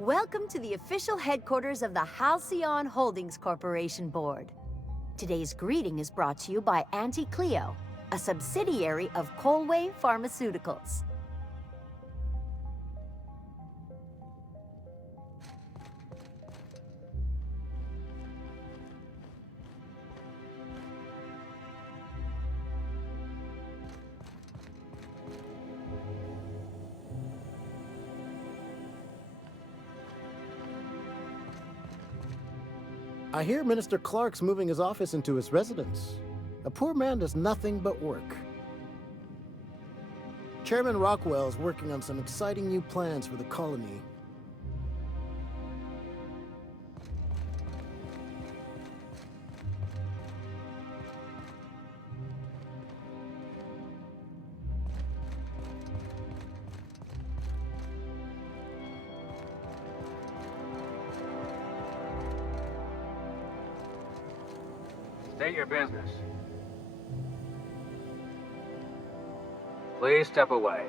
Welcome to the official headquarters of the Halcyon Holdings Corporation Board. Today's greeting is brought to you by Auntie Cleo, a subsidiary of Colway Pharmaceuticals. I hear Minister Clark's moving his office into his residence. A poor man does nothing but work. Chairman Rockwell is working on some exciting new plans for the colony. State your business. Please step away.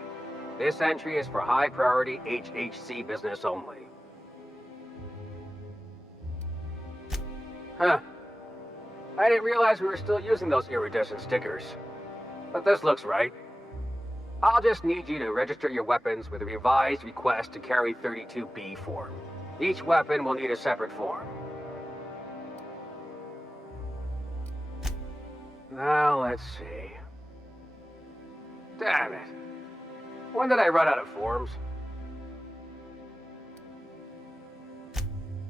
This entry is for high-priority HHC business only. Huh. I didn't realize we were still using those iridescent stickers. But this looks right. I'll just need you to register your weapons with a revised request to carry 32B form. Each weapon will need a separate form. Now, let's see. Damn it. When did I run out of forms?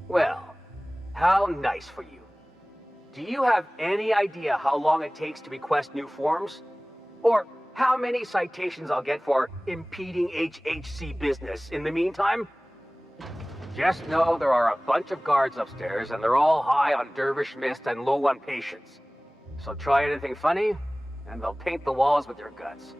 Well, how nice for you. Do you have any idea how long it takes to request new forms? Or how many citations I'll get for impeding HHC business in the meantime? Just know there are a bunch of guards upstairs and they're all high on dervish mist and low on patience. So try anything funny, and they'll paint the walls with your guts.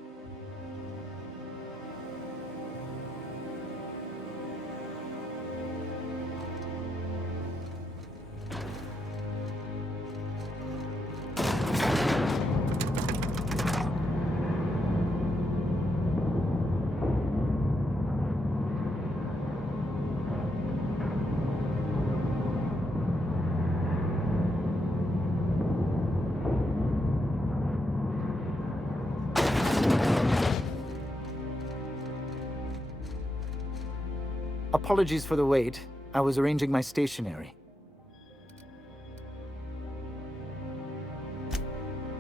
Apologies for the wait. I was arranging my stationery.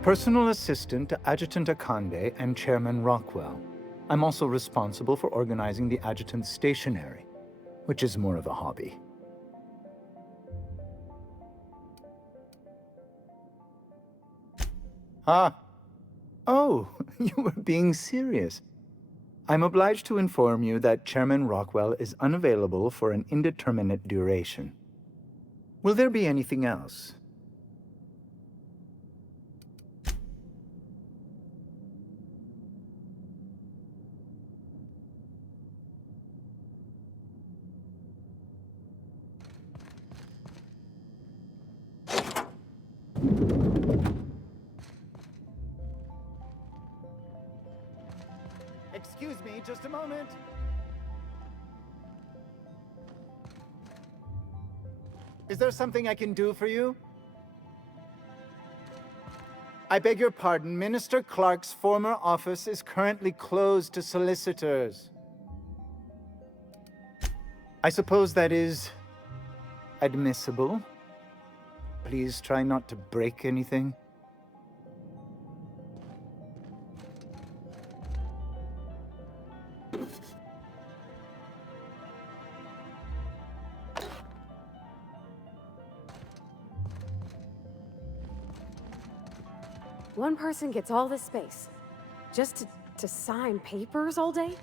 Personal assistant to Adjutant Akande and Chairman Rockwell. I'm also responsible for organizing the adjutant's stationery, which is more of a hobby. Ah. Oh, you were being serious. I'm obliged to inform you that Chairman Rockwell is unavailable for an indeterminate duration. Will there be anything else? Excuse me, just a moment. Is there something I can do for you? I beg your pardon, Minister Clark's former office is currently closed to solicitors. I suppose that is admissible. Please try not to break anything. One person gets all this space, just to sign papers all day?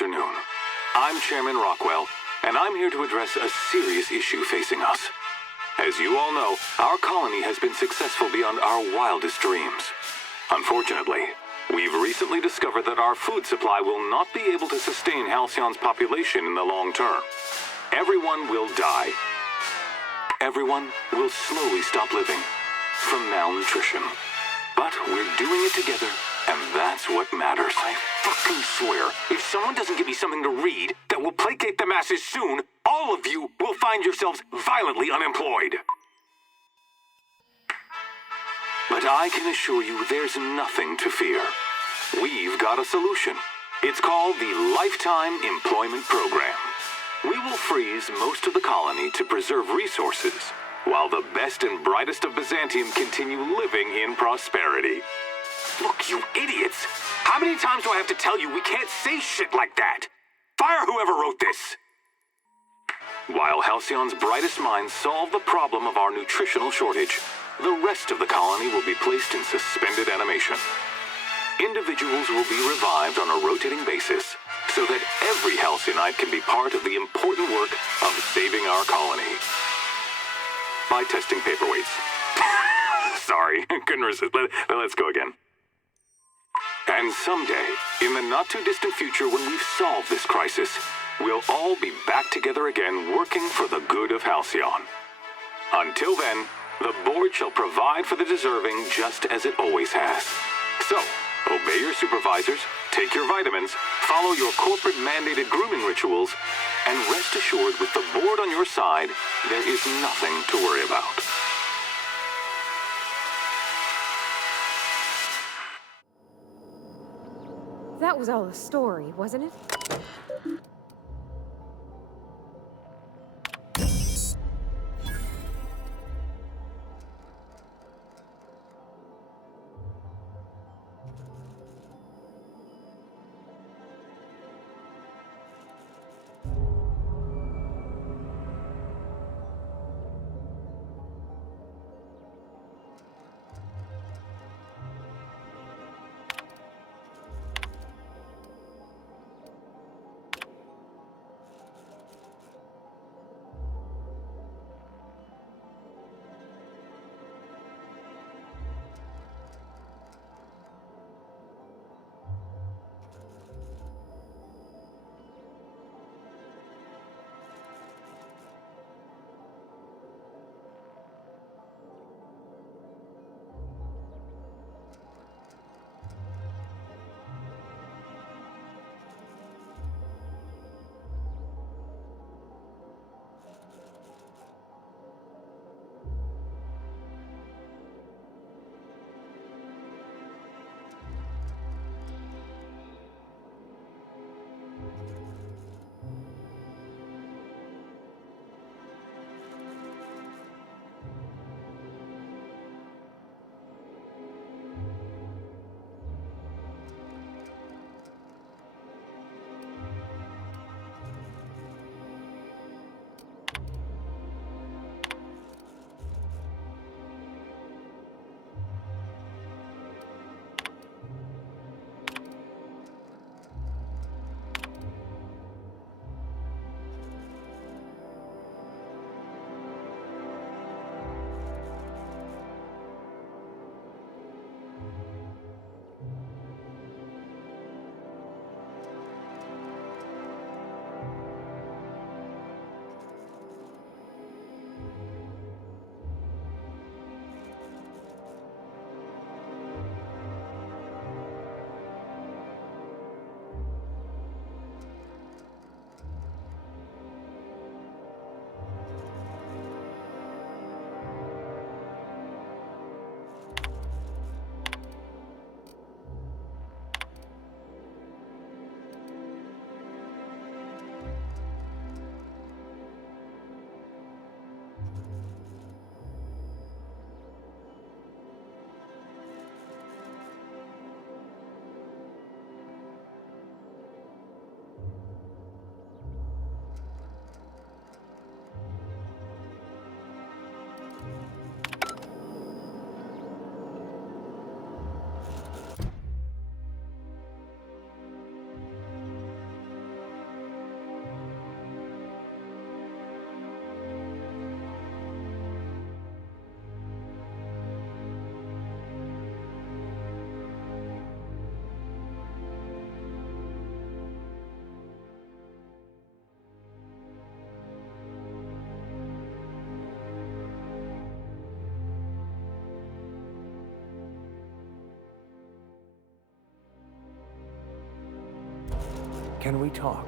afternoon. I'm Chairman Rockwell, and I'm here to address a serious issue facing us. As you all know, our colony has been successful beyond our wildest dreams. Unfortunately, we've recently discovered that our food supply will not be able to sustain Halcyon's population in the long term. Everyone will die. Everyone will slowly stop living from malnutrition. But we're doing it together, and that's what matters. I fucking swear, if someone doesn't give me something to read that will placate the masses soon, all of you will find yourselves violently unemployed. But I can assure you there's nothing to fear. We've got a solution. It's called the Lifetime Employment Program. We will freeze most of the colony to preserve resources, while the best and brightest of Byzantium continue living in prosperity. Look, you idiots! How many times do I have to tell you we can't say shit like that? Fire whoever wrote this! While Halcyon's brightest minds solve the problem of our nutritional shortage, the rest of the colony will be placed in suspended animation. Individuals will be revived on a rotating basis, so that every Halcyonite can be part of the important work of saving our colony. By testing paperweights. Sorry, couldn't resist. Let's go again. And someday, in the not-too-distant future when we've solved this crisis, we'll all be back together again working for the good of Halcyon. Until then, the board shall provide for the deserving just as it always has. So, obey your supervisors, take your vitamins, follow your corporate-mandated grooming rituals, and rest assured with the board on your side, there is nothing to worry about. That was all a story, wasn't it? Can we talk?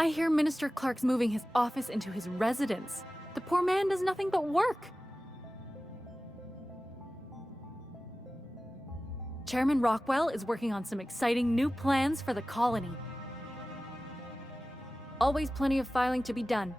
I hear Minister Clark's moving his office into his residence. The poor man does nothing but work. Chairman Rockwell is working on some exciting new plans for the colony. Always plenty of filing to be done.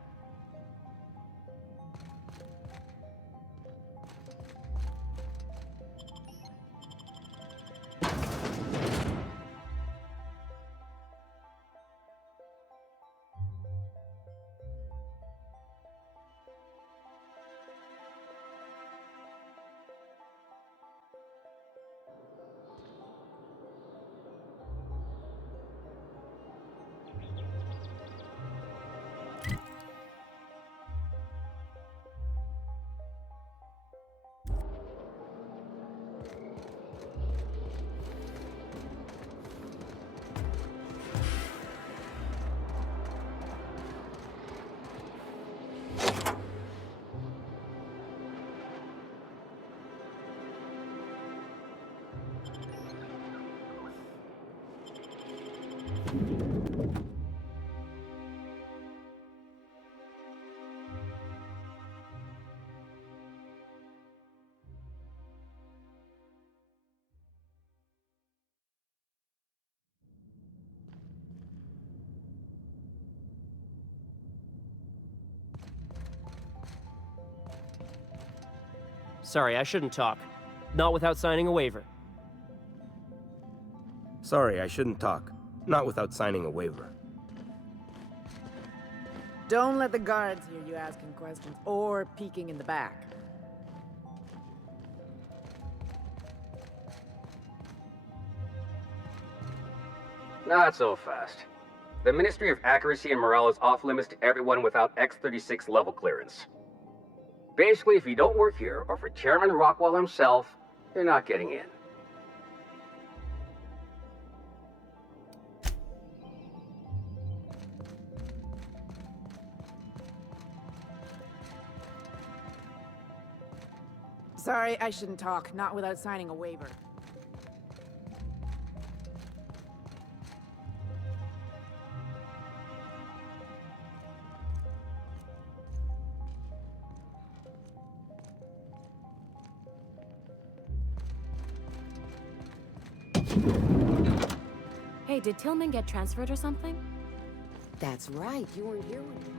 Sorry, I shouldn't talk. Not without signing a waiver. Sorry, I shouldn't talk. Not without signing a waiver. Don't let the guards hear you asking questions or peeking in the back. Not so fast. The Ministry of Accuracy and Morale is off limits to everyone without X-36 level clearance. Basically, if you don't work here, or for Chairman Rockwell himself, you're not getting in. Sorry, I shouldn't talk. Not without signing a waiver. Hey, did Tillman get transferred or something? That's right, you weren't here when he...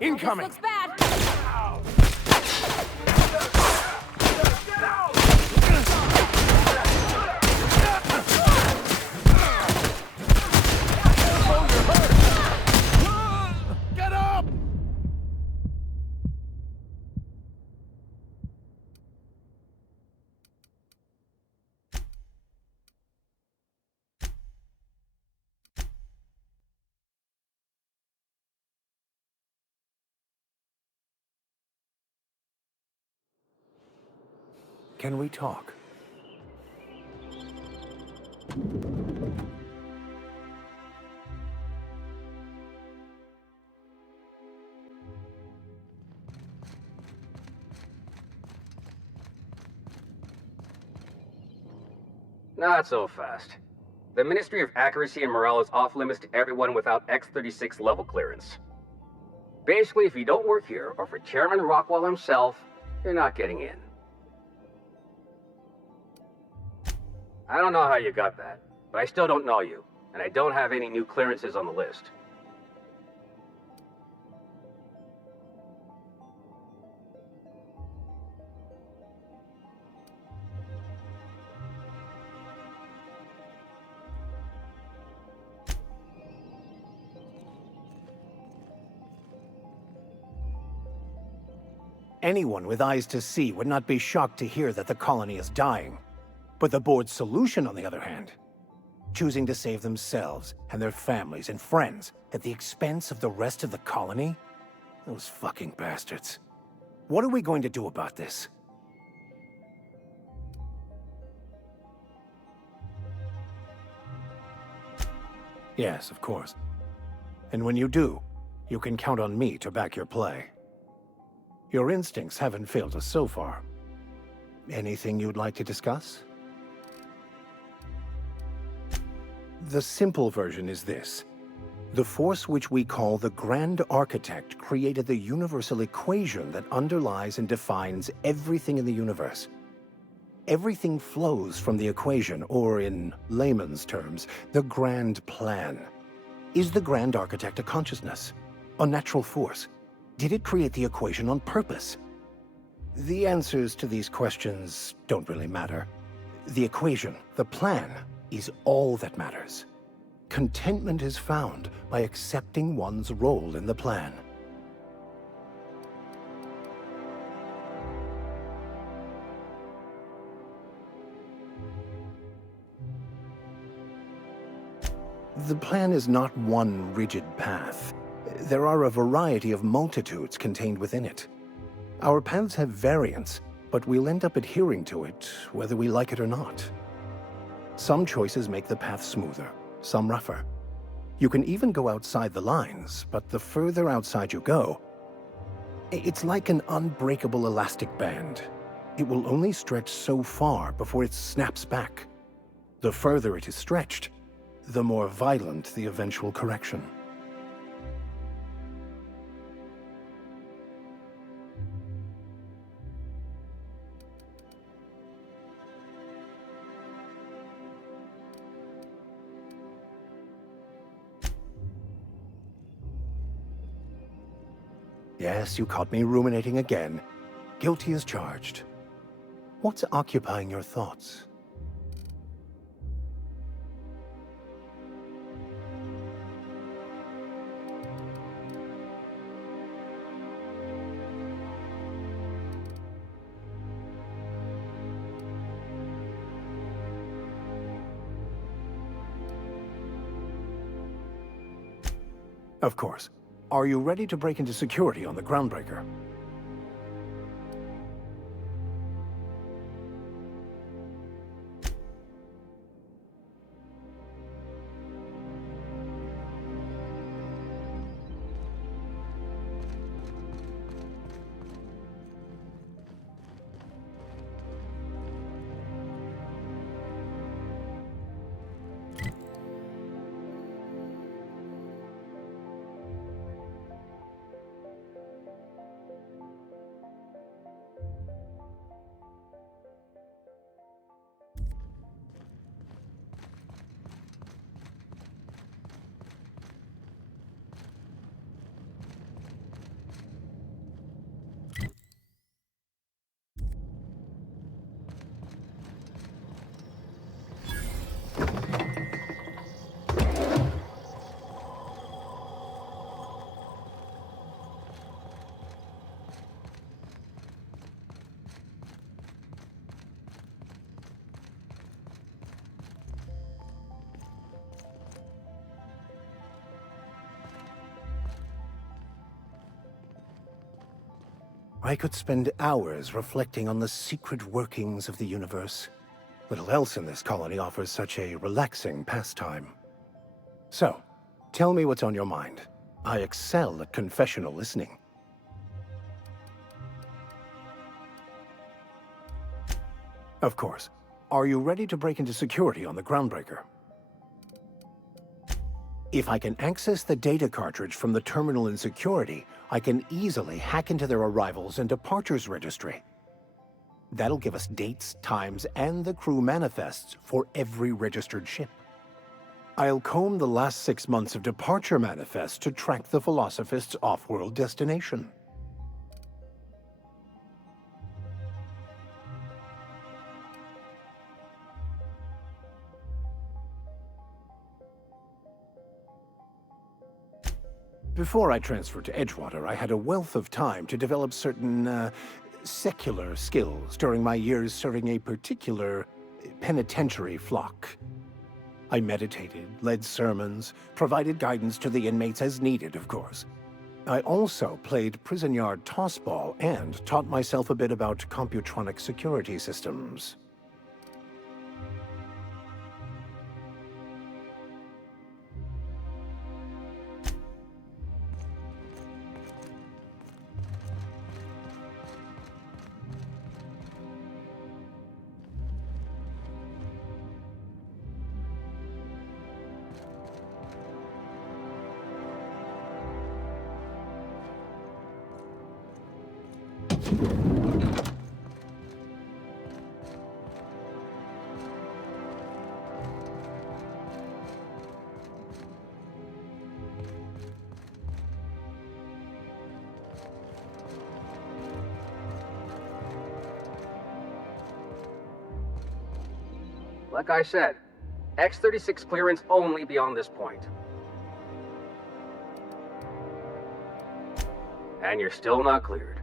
Incoming! This looks bad! Get up! Can we talk? Not so fast. The Ministry of Accuracy and Morale is off limits to everyone without X-36 level clearance. Basically, if you don't work here, or for Chairman Rockwell himself, you're not getting in. I don't know how you got that, but I still don't know you, and I don't have any new clearances on the list. Anyone with eyes to see would not be shocked to hear that the colony is dying. But the board's solution, on the other hand, choosing to save themselves and their families and friends at the expense of the rest of the colony? Those fucking bastards. What are we going to do about this? Yes, of course. And when you do, you can count on me to back your play. Your instincts haven't failed us so far. Anything you'd like to discuss? The simple version is this. The force which we call the Grand Architect created the universal equation that underlies and defines everything in the universe. Everything flows from the equation, or in layman's terms, the Grand Plan. Is the Grand Architect a consciousness? A natural force? Did it create the equation on purpose? The answers to these questions don't really matter. The equation, the plan, is all that matters. Contentment is found by accepting one's role in the plan. The plan is not one rigid path. There are a variety of multitudes contained within it. Our paths have variance, but we'll end up adhering to it, whether we like it or not. Some choices make the path smoother, some rougher. You can even go outside the lines, but the further outside you go, it's like an unbreakable elastic band. It will only stretch so far before it snaps back. The further it is stretched, the more violent the eventual correction. Yes, you caught me ruminating again. Guilty as charged. What's occupying your thoughts? Of course. Are you ready to break into security on the Groundbreaker? I could spend hours reflecting on the secret workings of the universe. Little else in this colony offers such a relaxing pastime. So, tell me what's on your mind. I excel at confessional listening. Of course. Are you ready to break into security on the Groundbreaker? If I can access the data cartridge from the terminal in security, I can easily hack into their arrivals and departures registry. That'll give us dates, times, and the crew manifests for every registered ship. I'll comb the last 6 months of departure manifests to track the Philosophist's off-world destination. Before I transferred to Edgewater, I had a wealth of time to develop certain, secular skills during my years serving a particular penitentiary flock. I meditated, led sermons, provided guidance to the inmates as needed, of course. I also played prison yard tossball and taught myself a bit about computronic security systems. Like I said, X-36 clearance only beyond this point. And you're still not cleared.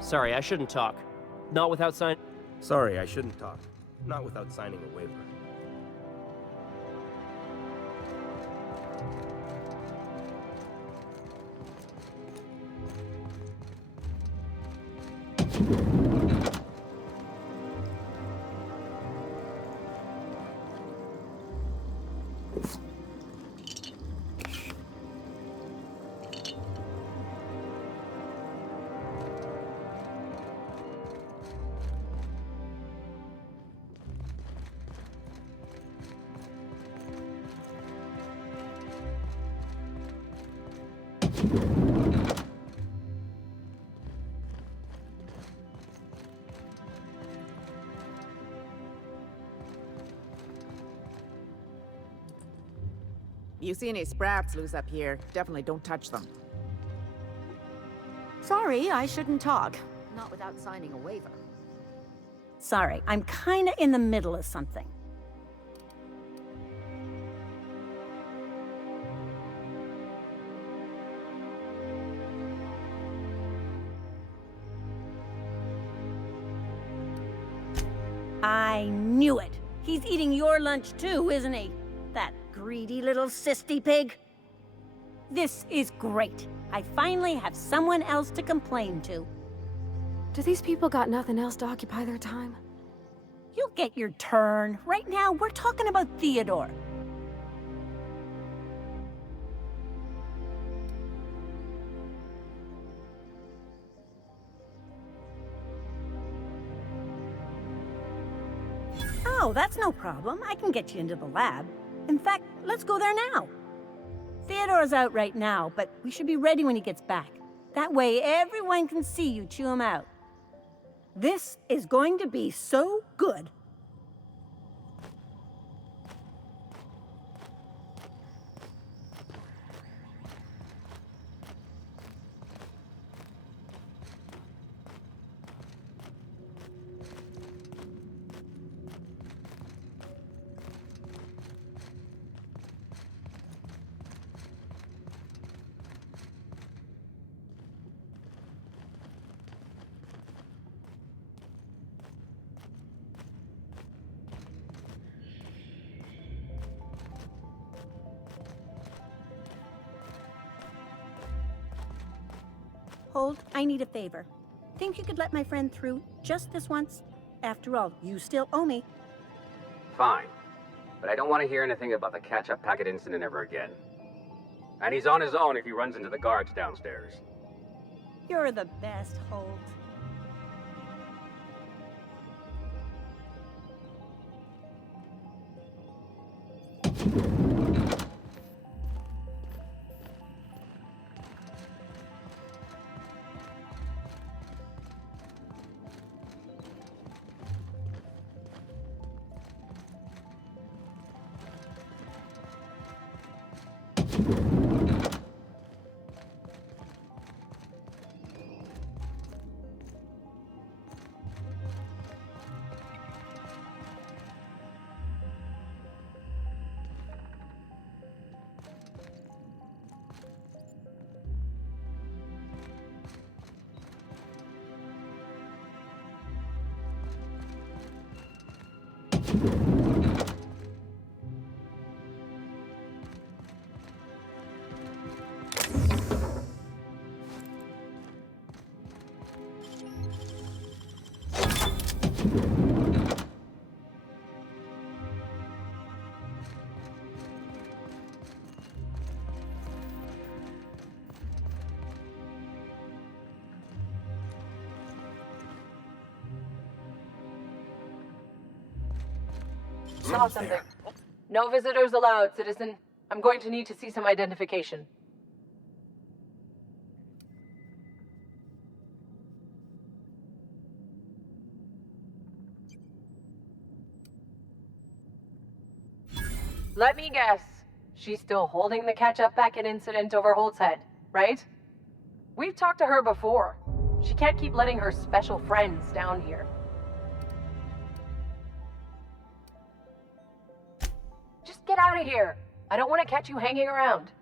Sorry, I shouldn't talk. Not without sign. Sorry, I shouldn't talk. Not without signing a waiver. You see any sprats loose up here, definitely don't touch them. Sorry, I shouldn't talk. Not without signing a waiver. Sorry, I'm kinda in the middle of something. I knew it. He's eating your lunch too, isn't he? That greedy little cysty pig. This is great. I finally have someone else to complain to. Do these people got nothing else to occupy their time? You'll get your turn. Right now, we're talking about Theodore. Oh, that's no problem. I can get you into the lab. In fact, let's go there now. Theodore's out right now, but we should be ready when he gets back. That way, everyone can see you chew him out. This is going to be so good. Hold, I need a favor. Think you could let my friend through just this once? After all, you still owe me. Fine. But I don't want to hear anything about the catch-up packet incident ever again. And he's on his own if he runs into the guards downstairs. You're the best, Hold. saw something. No visitors allowed, citizen. I'm going to need to see some identification. Let me guess. She's still holding the catch-up packet incident over Holt's head, right? We've talked to her before. She can't keep letting her special friends down here. Just get out of here. I don't want to catch you hanging around.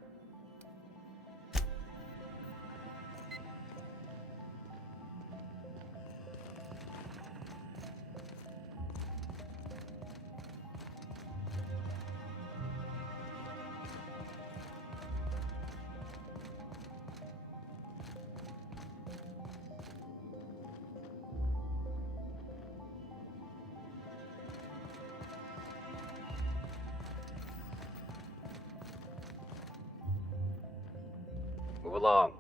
Move along.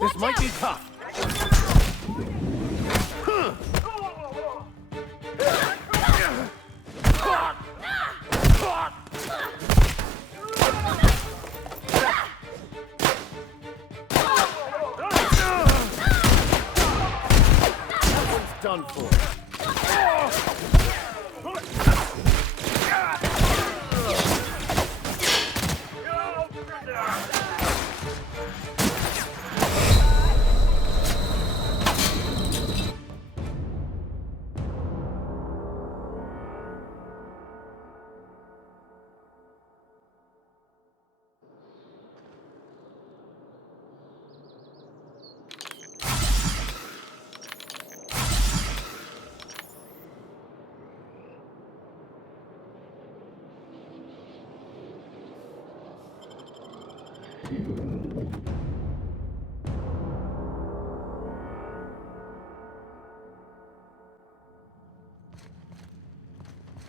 This might be tough. That one's done for.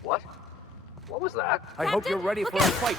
What? What was that? I hope you're ready for a fight.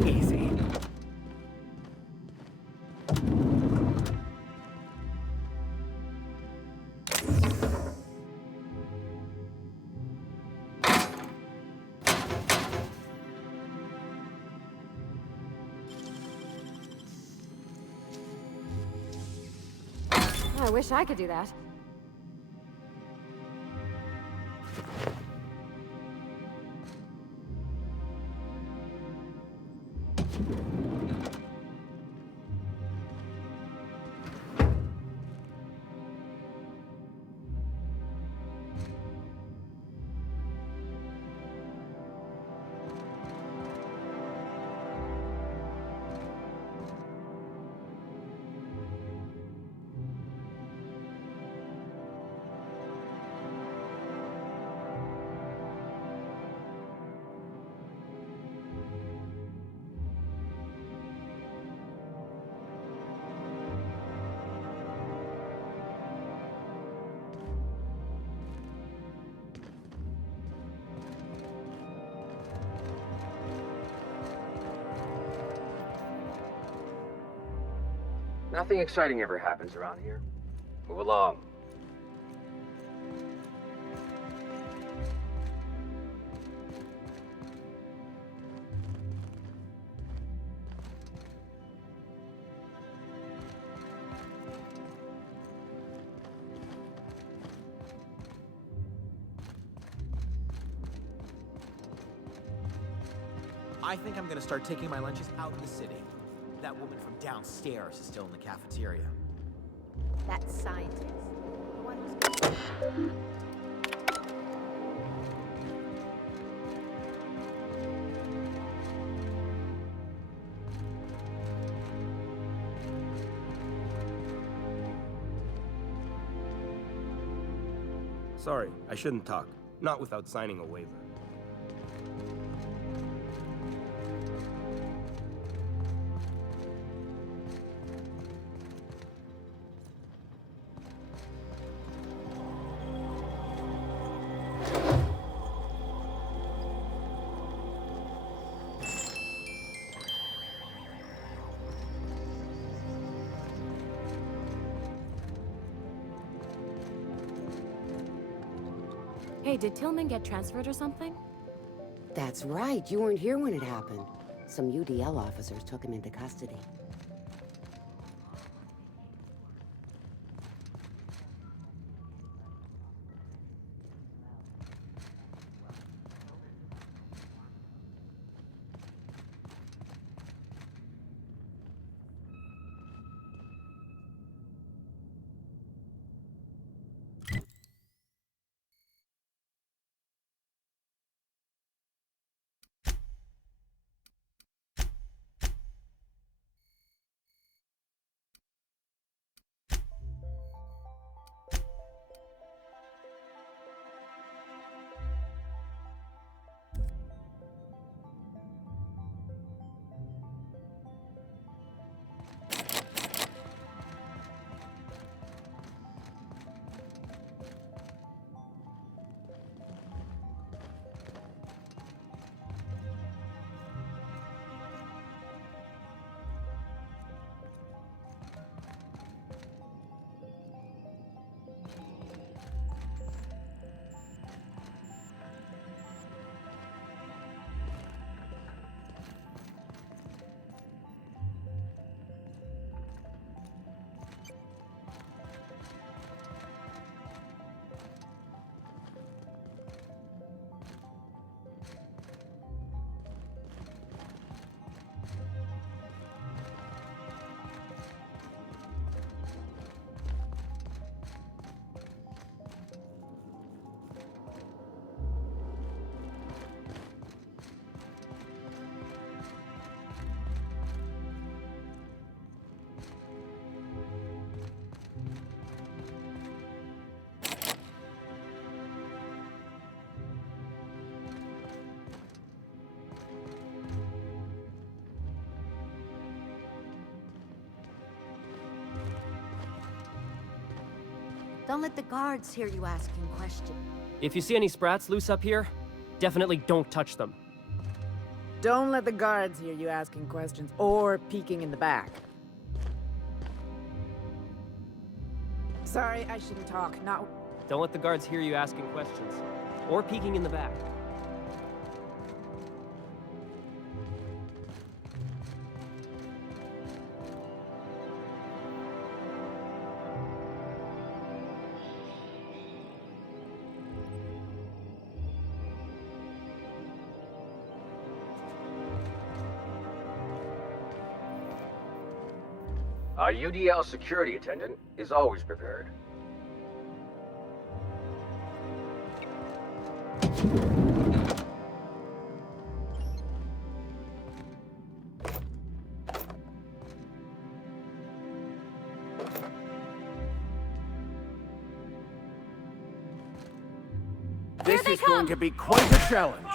Easy. I wish I could do that. Nothing exciting ever happens around here. Move along. I think I'm gonna start taking my lunches out in the city. That woman from downstairs is still in the cafeteria. That scientist. The one who's... Sorry, I shouldn't talk. Not without signing a waiver. Hey, did Tillman get transferred or something? That's right. You weren't here when it happened. Some UDL officers took him into custody. Don't let the guards hear you asking questions. If you see any sprats loose up here, definitely don't touch them. Don't let the guards hear you asking questions or peeking in the back. Sorry, I shouldn't talk. Not. Don't let the guards hear you asking questions. Or peeking in the back. A UDL security attendant is always prepared. This is going to be quite a challenge.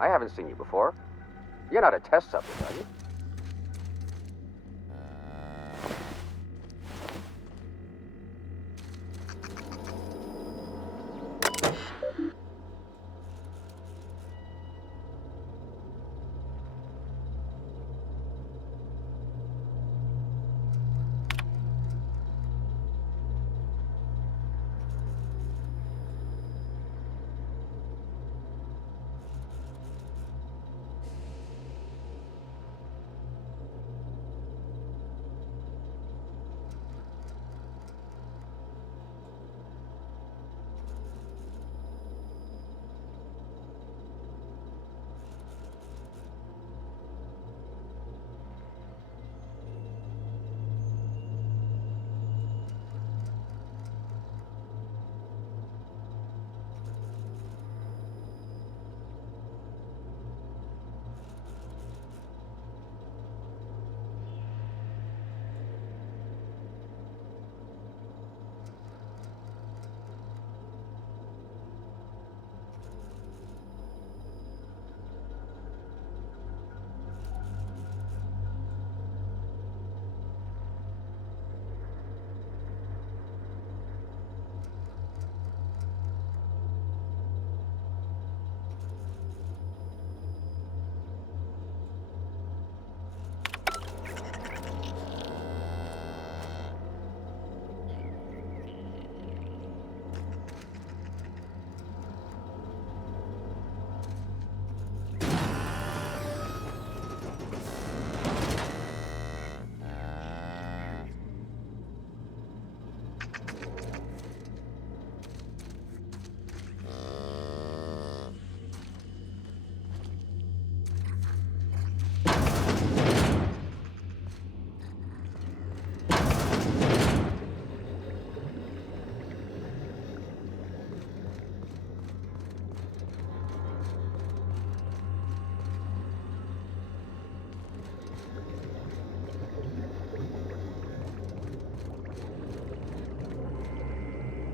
I haven't seen you before. You're not a test subject, are you?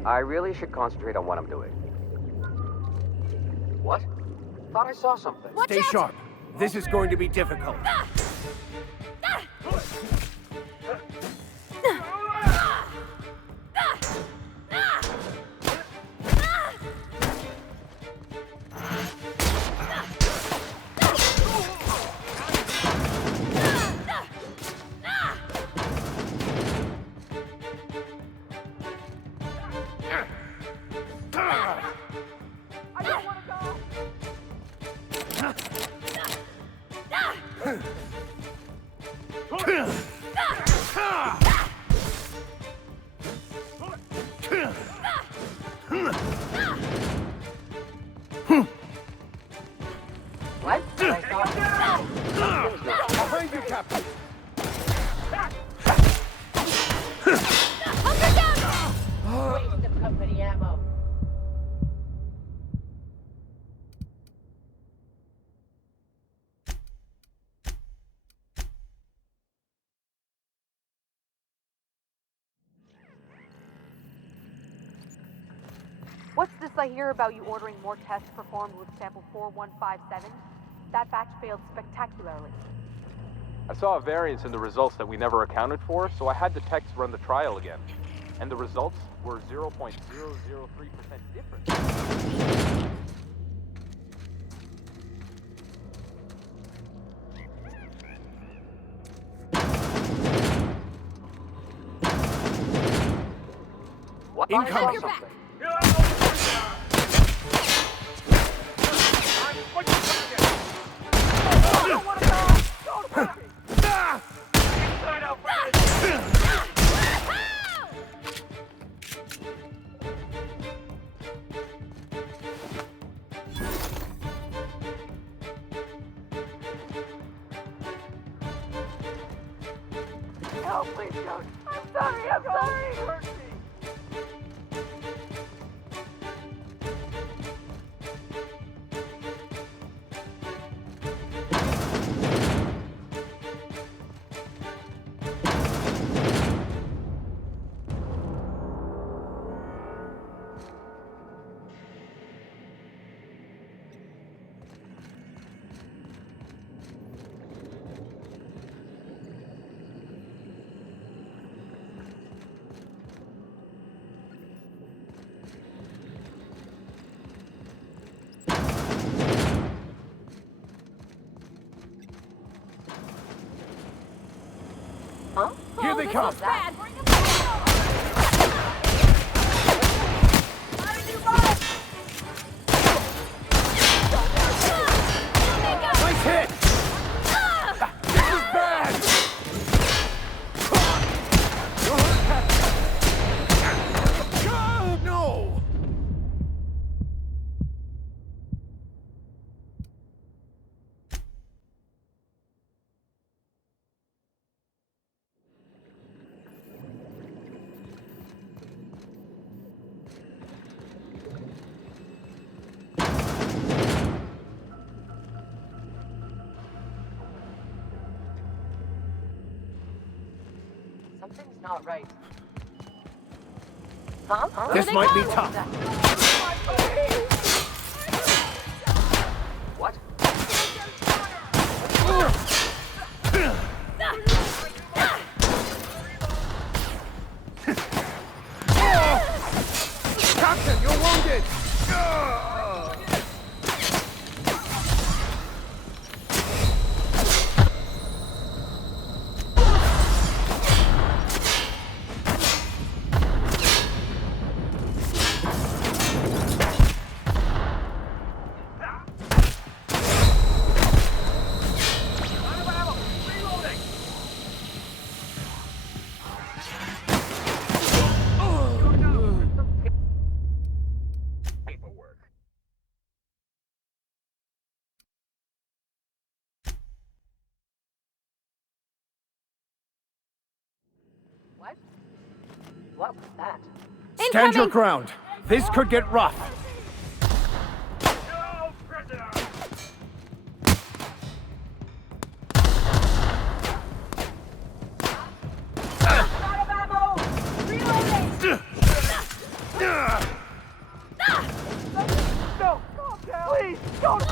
I really should concentrate on what I'm doing. What? Thought I saw something. Stay sharp. This is going to be difficult. What? I thought... Behind you, Captain! Waste of company ammo. What's this I hear about you ordering more tests performed with sample 4157? That batch failed spectacularly. I saw a variance in the results that we never accounted for, so I had the techs run the trial again. And the results were 0.003% different. What? Incoming! No, please don't. I'm sorry, I'm sorry. Hurt me. Huh? Here they come! Bad. Nice hit! This is bad! You're hurt, Captain! No! Something's not right. Huh? This might be tough. What? Captain, you're wounded! What was that? Stand your ground. This could get rough. No, please, don't.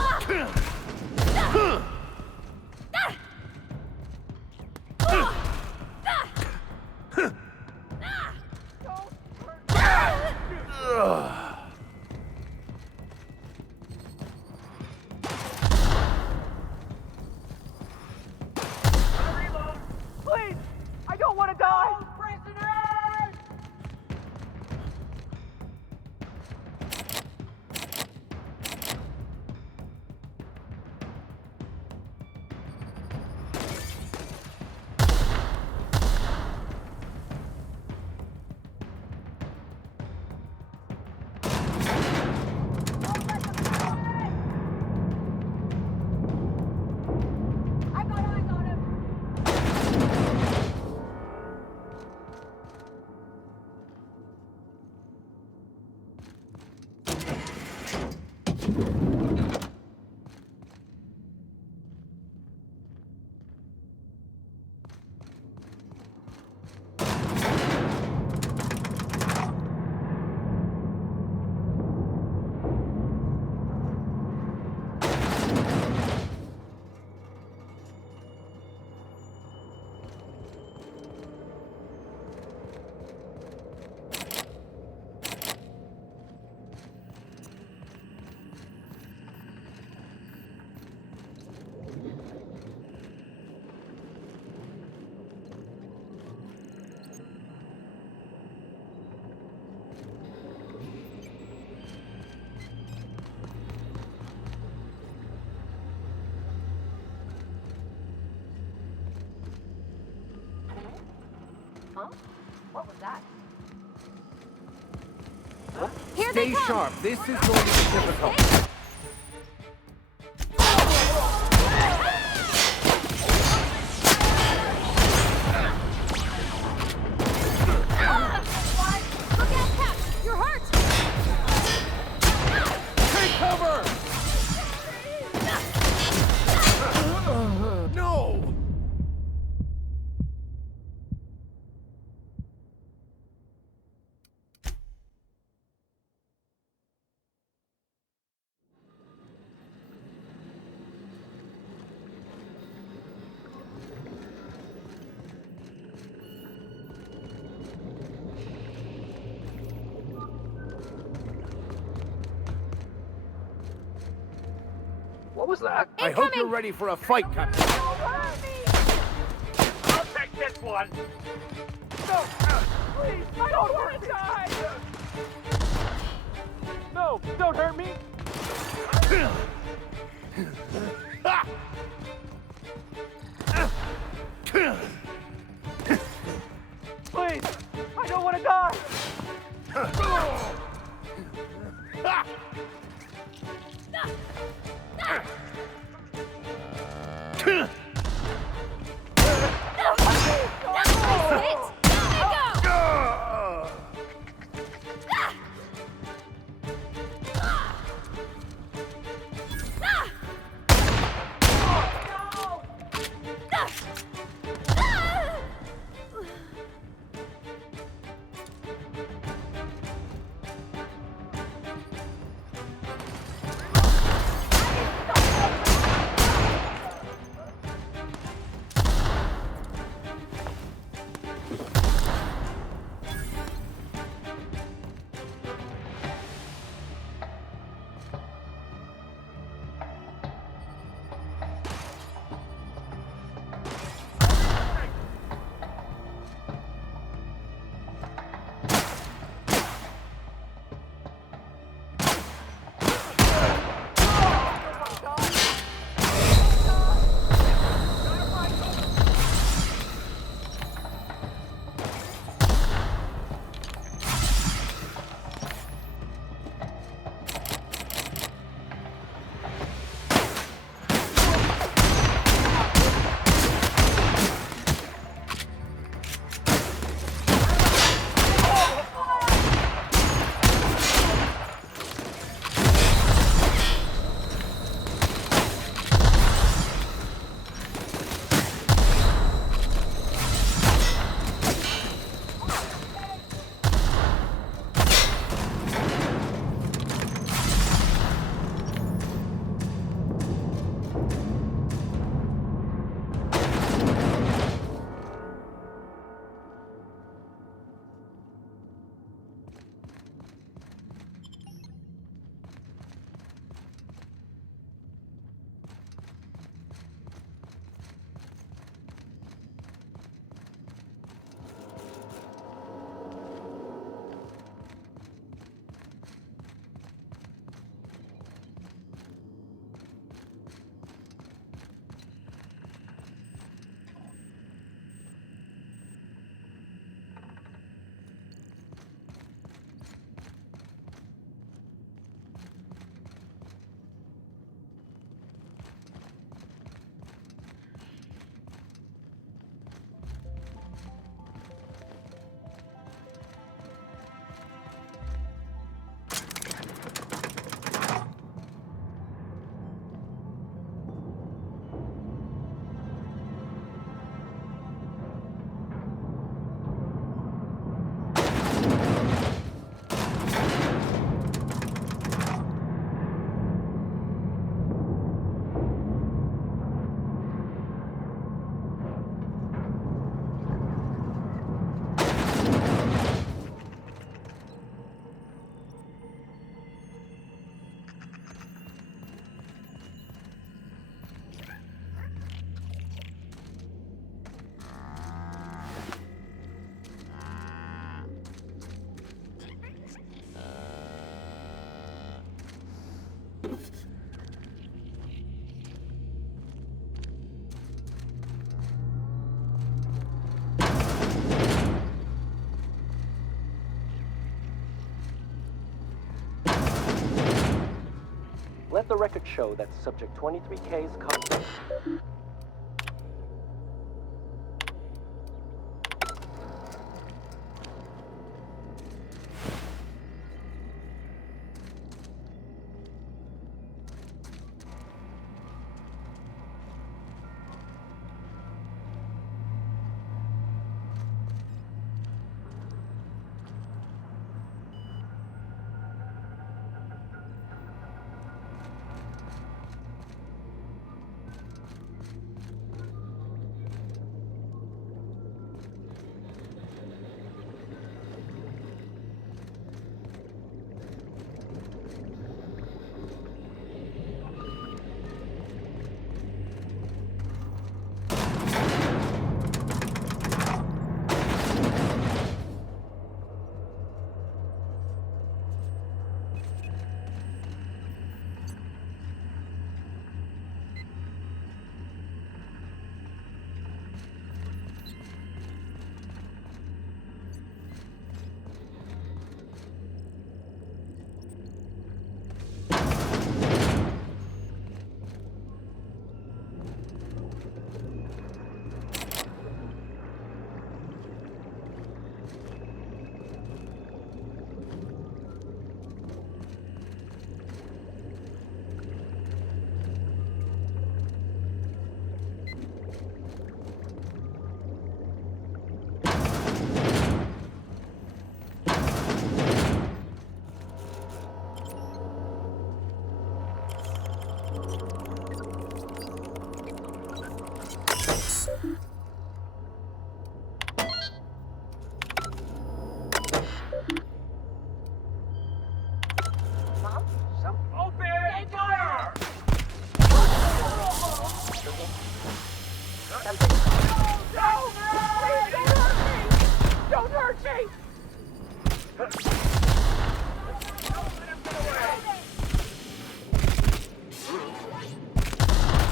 Huh? What was that? Stay sharp. This is going to be difficult. You're hurt! Take cover! No! What was that? I hope you're ready for a fight, Captain. I'll take this one! No! Please, I don't want to die! No, don't hurt me! Please, I don't want to die! Let the record show that Subject 23K's contact.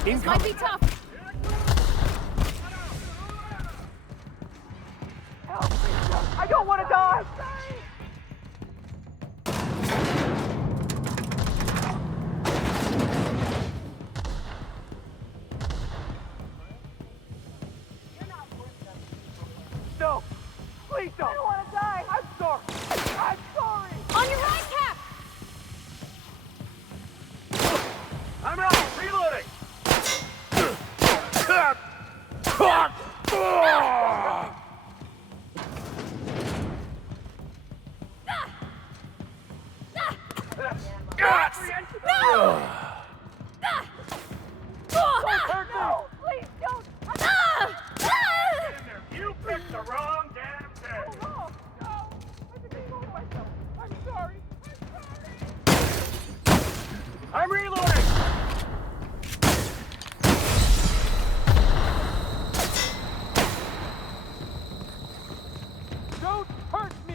This might be tough. Help me! I don't want to die! No! Please don't! I don't want to die! I'm sorry! I'm sorry! On your right, Cap! I'm out! Reloading! No! Please don't! You picked the wrong damn thing! Oh, no! I didn't know myself! I'm sorry! I'm reloading! Don't hurt me!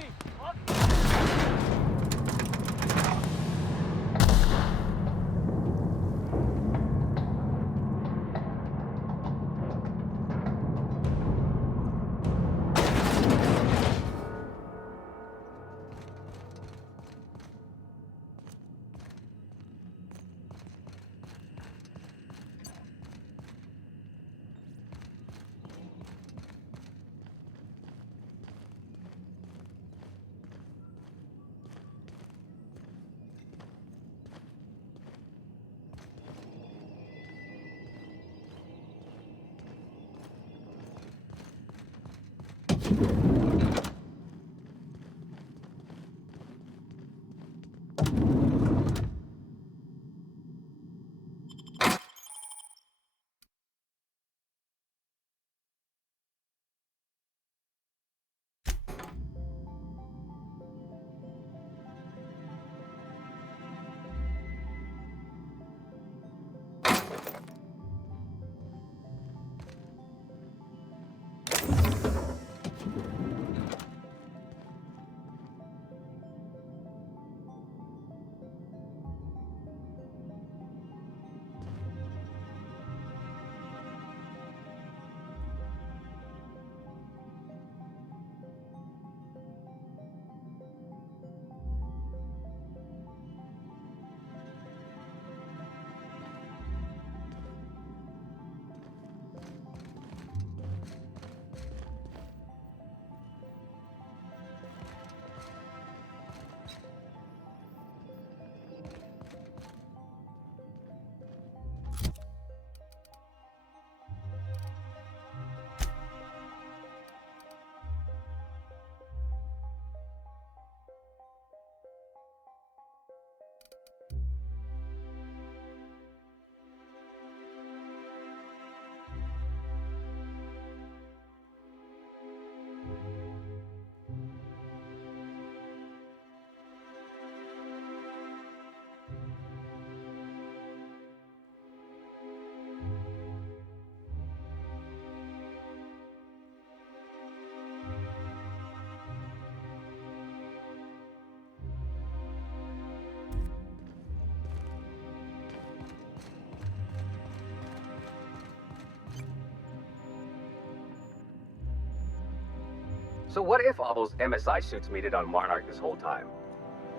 So what if all those MSI suits made it on Monarch this whole time?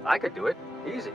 I could do it. Easy.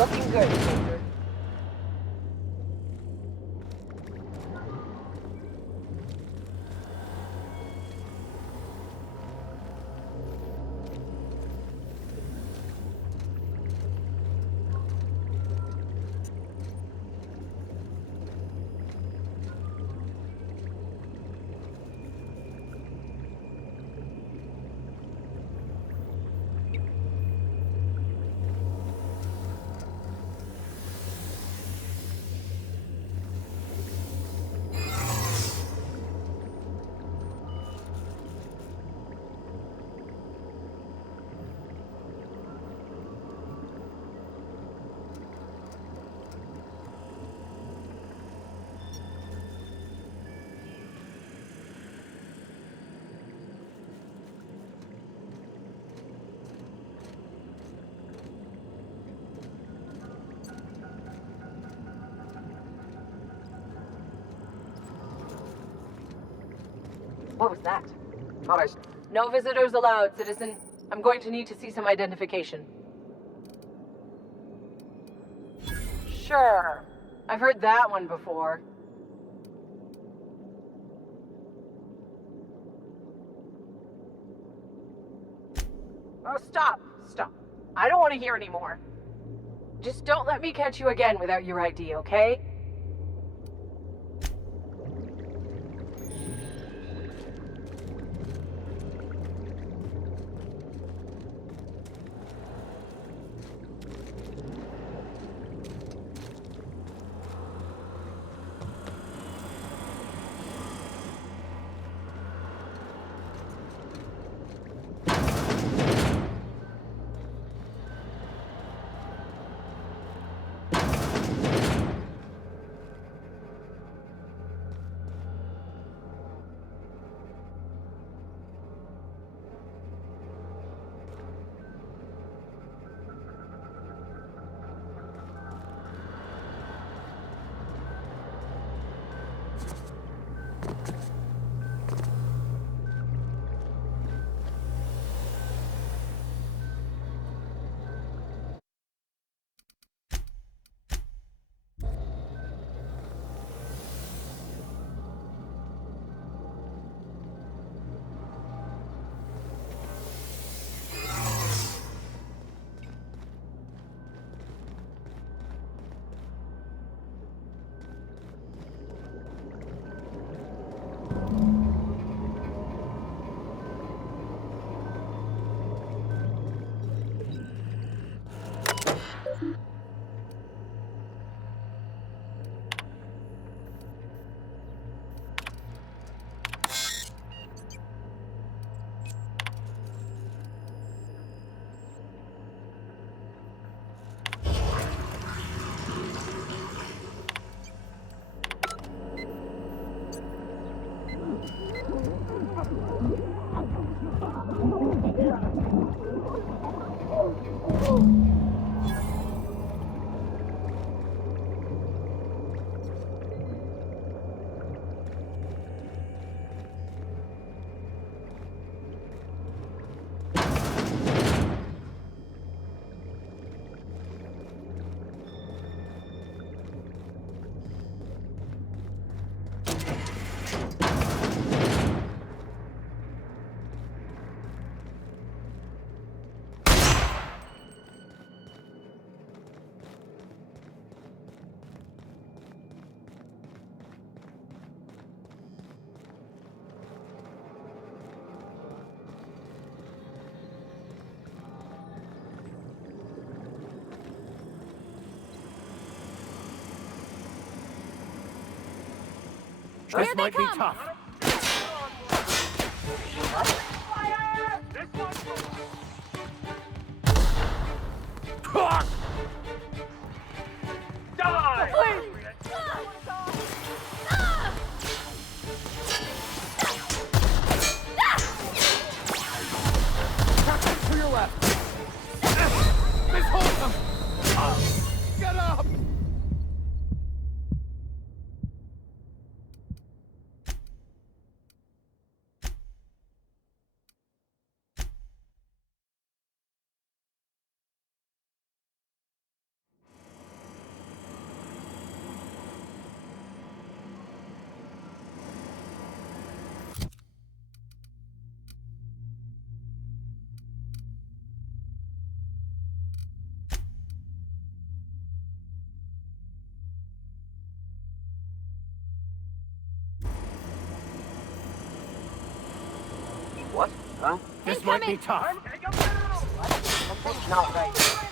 Looking good, Soldier. What was that? Thought I... No visitors allowed, citizen. I'm going to need to see some identification. Sure. I've heard that one before. Oh, stop. Stop. I don't want to hear anymore. Just don't let me catch you again without your ID, okay? This might be tough. To your left. Miss Holcomb! Get up! What? Huh? This might be tough. Something's not right.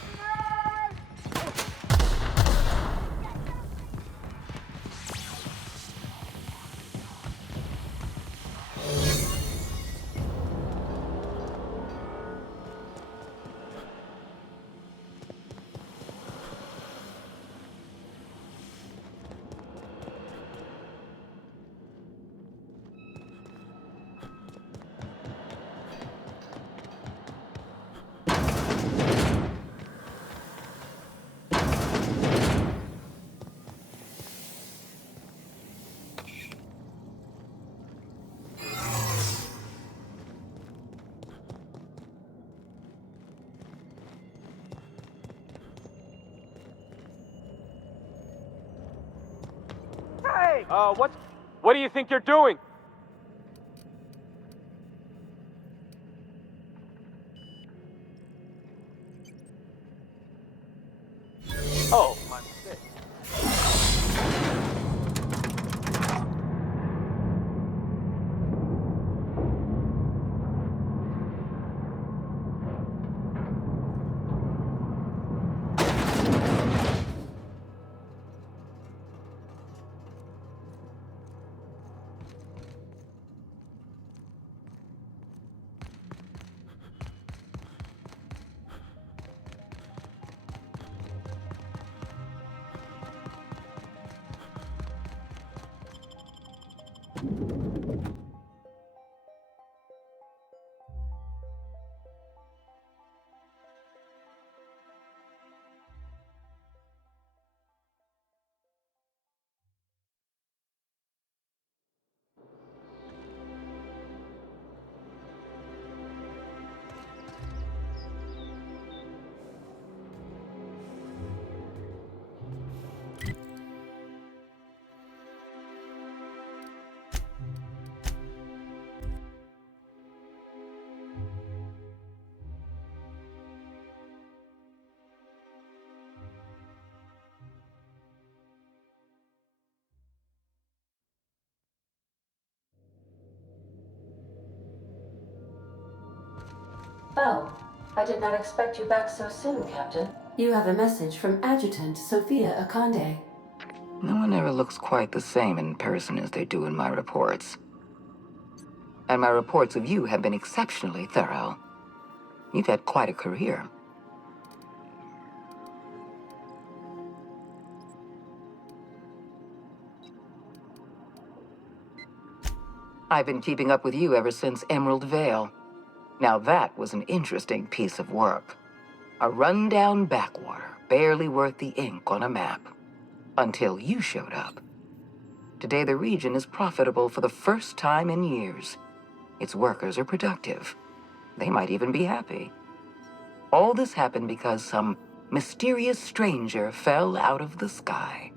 What do you think you're doing? Oh, my mistake. Oh, I did not expect you back so soon, Captain. You have a message from Adjutant Sophia Akande. No one ever looks quite the same in person as they do in my reports. And my reports of you have been exceptionally thorough. You've had quite a career. I've been keeping up with you ever since Emerald Vale. Now that was an interesting piece of work. A rundown backwater, barely worth the ink on a map. Until you showed up. Today the region is profitable for the first time in years. Its workers are productive. They might even be happy. All this happened because some mysterious stranger fell out of the sky.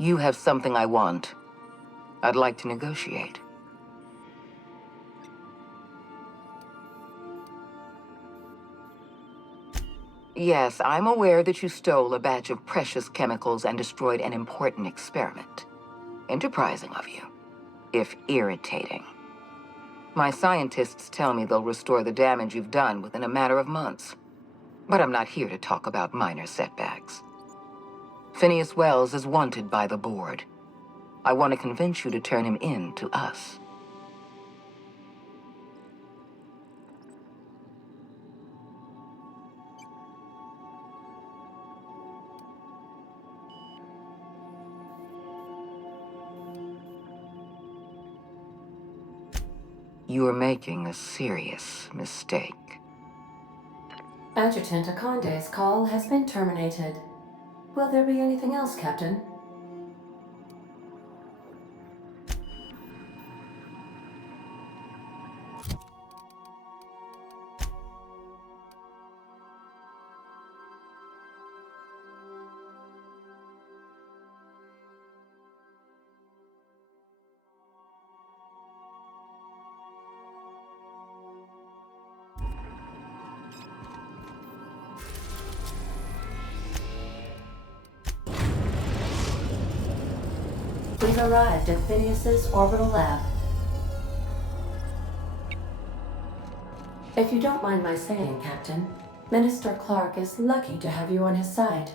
You have something I want. I'd like to negotiate. Yes, I'm aware that you stole a batch of precious chemicals and destroyed an important experiment. Enterprising of you, if irritating. My scientists tell me they'll restore the damage you've done within a matter of months. But I'm not here to talk about minor setbacks. Phineas Wells is wanted by the board. I want to convince you to turn him in to us. You are making a serious mistake. Adjutant Akonde's call has been terminated. Will there be anything else, Captain? We've arrived at Phineas's orbital lab. If you don't mind my saying, Captain, Minister Clark is lucky to have you on his side.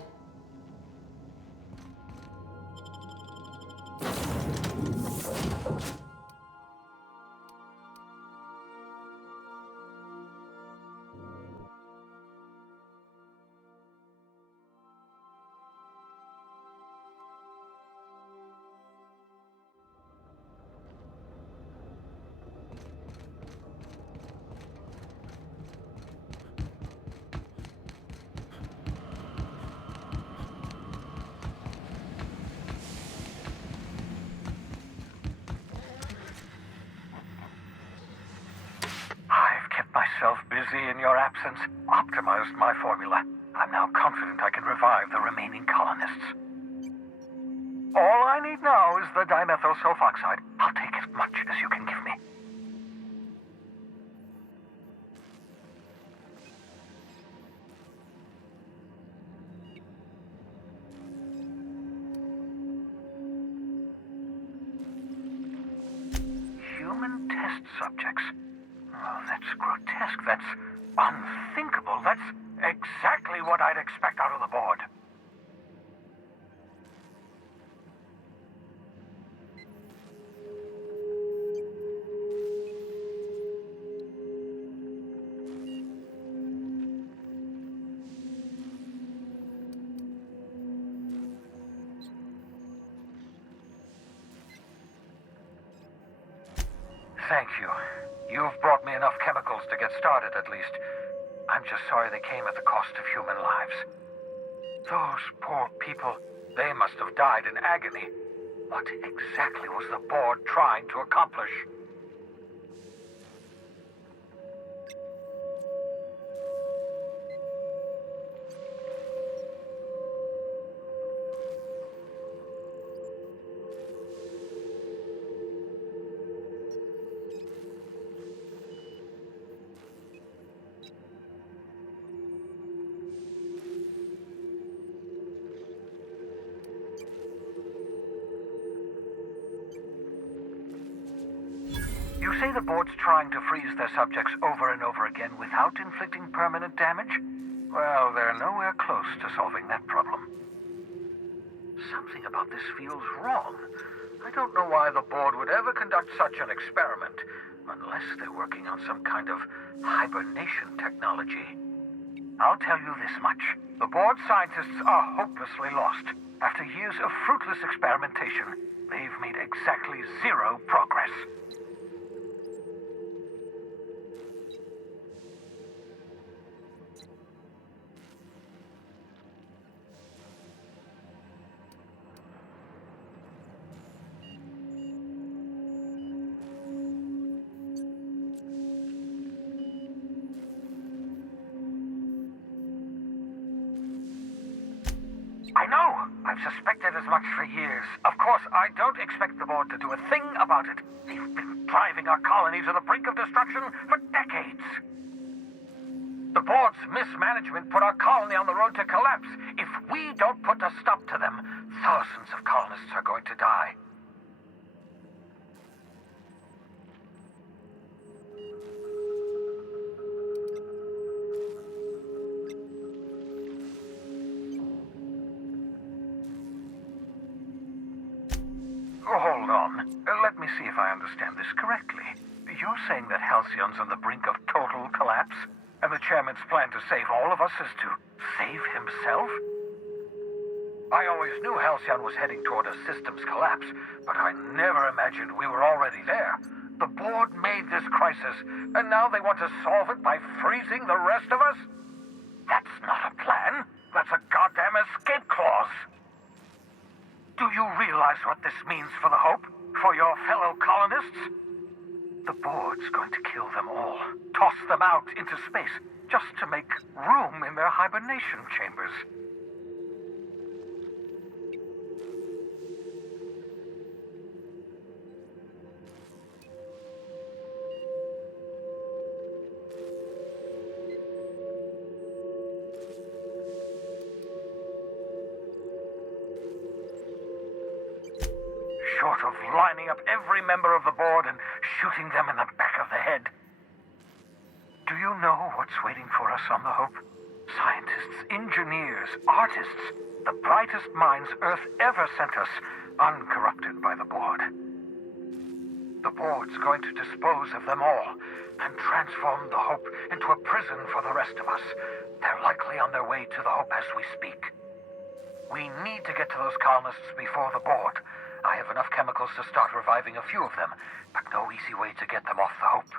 Busy in your absence, optimized my formula. I'm now confident I can revive the remaining colonists. All I need now is the dimethyl sulfoxide. I'll take as much as you can give me. Human test subjects. Oh, that's grotesque. That's unthinkable. That's exactly what I'd expect out of the board. Thank you. You've brought me enough chemicals to get started, at least. I'm just sorry they came at the cost of human lives. Those poor people, they must have died in agony. What exactly was the board trying to accomplish? You say the board's trying to freeze their subjects over and over again without inflicting permanent damage? Well, they're nowhere close to solving that problem. Something about this feels wrong. I don't know why the board would ever conduct such an experiment, unless they're working on some kind of hibernation technology. I'll tell you this much. The board scientists are hopelessly lost. After years of fruitless experimentation, they've made exactly zero progress. I know! I've suspected as much for years. Of course, I don't expect the board to do a thing about it. They've been driving our colony to the brink of destruction for decades. The board's mismanagement put our colony on the road to collapse. If we don't put a stop to them, thousands of colonists are going to die. me see if I understand this correctly. You're saying that Halcyon's on the brink of total collapse, and the chairman's plan to save all of us is to save himself? I always knew Halcyon was heading toward a systems collapse, but I never imagined we were already there. The board made this crisis, and now they want to solve it by freezing the rest of us? That's not a plan. That's a goddamn escape clause. Do you realize what this means for the Hope? For your fellow colonists? The board's going to kill them all, toss them out into space, just to make room in their hibernation chambers. Short of lining up every member of the board and shooting them in the back of the head. Do you know what's waiting for us on the Hope? Scientists, engineers, artists, the brightest minds Earth ever sent us, uncorrupted by the board. The board's going to dispose of them all and transform the Hope into a prison for the rest of us. They're likely on their way to the Hope as we speak. We need to get to those colonists before the board. I have enough chemicals to start reviving a few of them, but no easy way to get them off the Hope.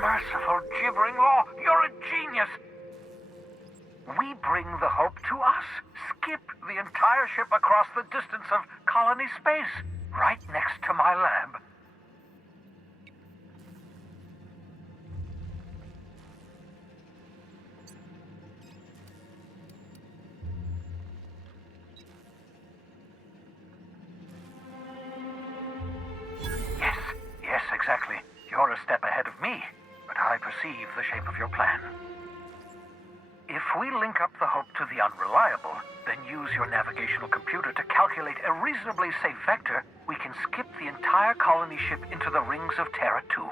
Merciful gibbering law, you're a genius! We bring the Hope to us, skip the entire ship across the distance of colony space, right next to my lab. Yes, exactly. You're a step ahead of me. I perceive the shape of your plan. If we link up the Hope to the Unreliable, then use your navigational computer to calculate a reasonably safe vector, we can skip the entire colony ship into the rings of Terra 2.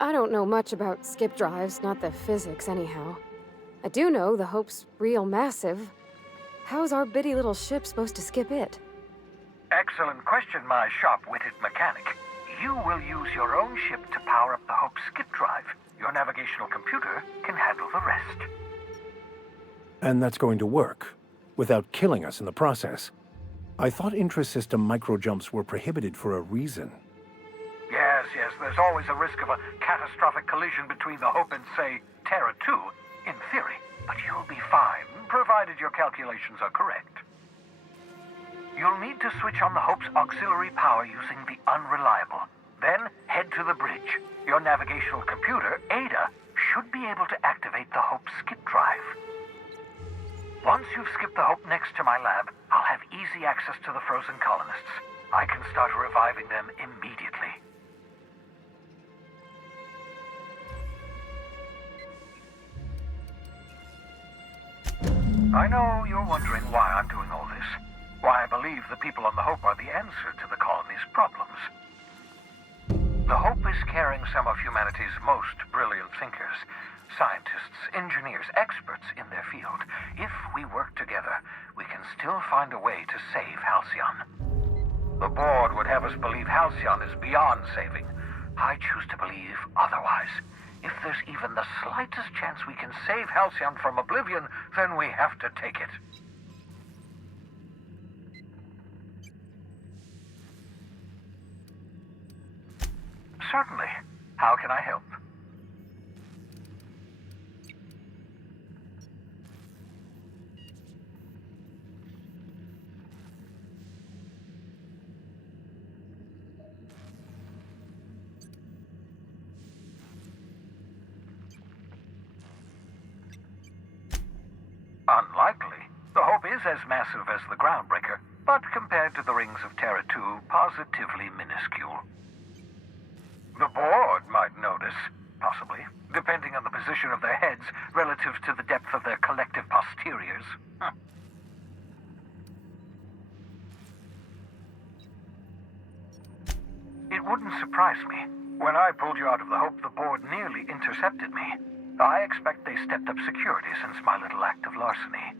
I don't know much about skip drives, not the physics anyhow. I do know the Hope's real massive. How's our bitty little ship supposed to skip it? Excellent question, my sharp-witted mechanic. You will use your own ship to power up the Hope skip drive. Your navigational computer can handle the rest. And that's going to work, without killing us in the process. I thought intra-system micro-jumps were prohibited for a reason. Yes, there's always a risk of a catastrophic collision between the Hope and, say, Terra 2, in theory. But you'll be fine, provided your calculations are correct. You'll need to switch on the Hope's auxiliary power using the Unreliable. Then head to the bridge. Your navigational computer, Ada, should be able to activate the Hope skip drive. Once you've skipped the Hope next to my lab, I'll have easy access to the frozen colonists. I can start reviving them immediately. I know you're wondering why I'm doing all this. Why I believe the people on the Hope are the answer to the colony's problems. The Hope is carrying some of humanity's most brilliant thinkers, scientists, engineers, experts in their field. If we work together, we can still find a way to save Halcyon. The board would have us believe Halcyon is beyond saving. I choose to believe otherwise. If there's even the slightest chance we can save Halcyon from oblivion, then we have to take it. Certainly. How can I help? Unlikely. The Hope is as massive as the Groundbreaker, but compared to the rings of Terra 2, positively minuscule. The board might notice, possibly. depending on the position of their heads relative to the depth of their collective posteriors. Huh. It wouldn't surprise me. When I pulled you out of the Hope, the board nearly intercepted me. I expect they stepped up security since my little act of larceny.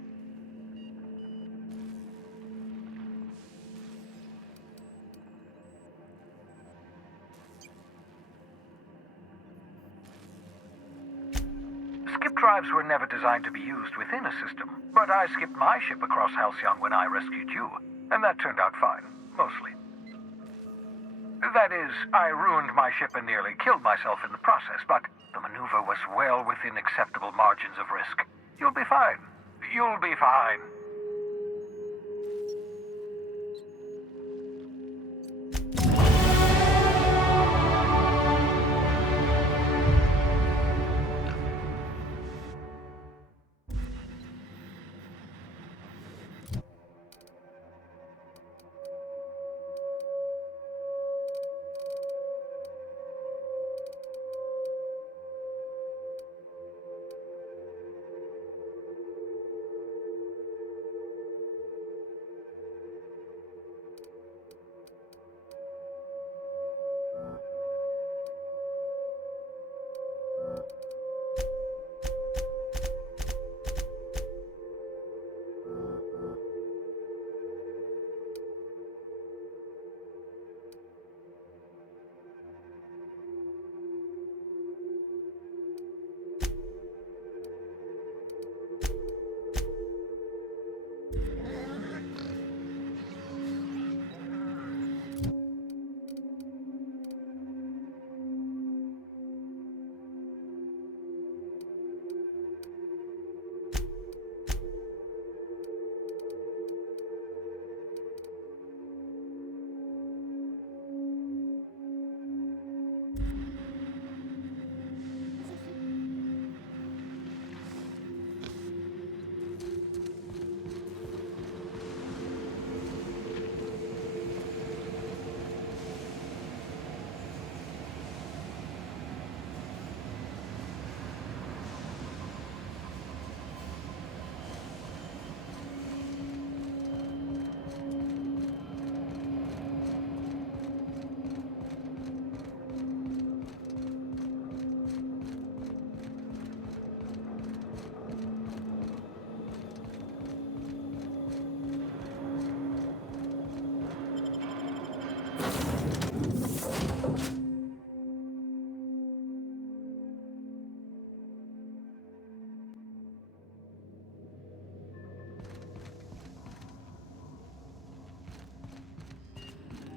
Skip drives were never designed to be used within a system, but I skipped my ship across Halcyon when I rescued you, and that turned out fine, mostly. That is, I ruined my ship and nearly killed myself in the process, but the maneuver was well within acceptable margins of risk. You'll be fine. You'll be fine.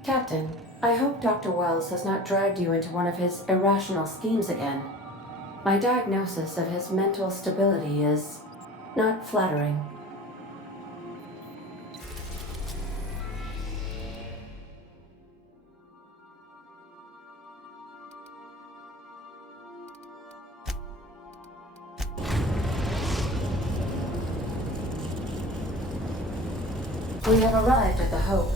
Captain, I hope Dr. Wells has not dragged you into one of his irrational schemes again. My diagnosis of his mental stability is not flattering. We have arrived at the Hope.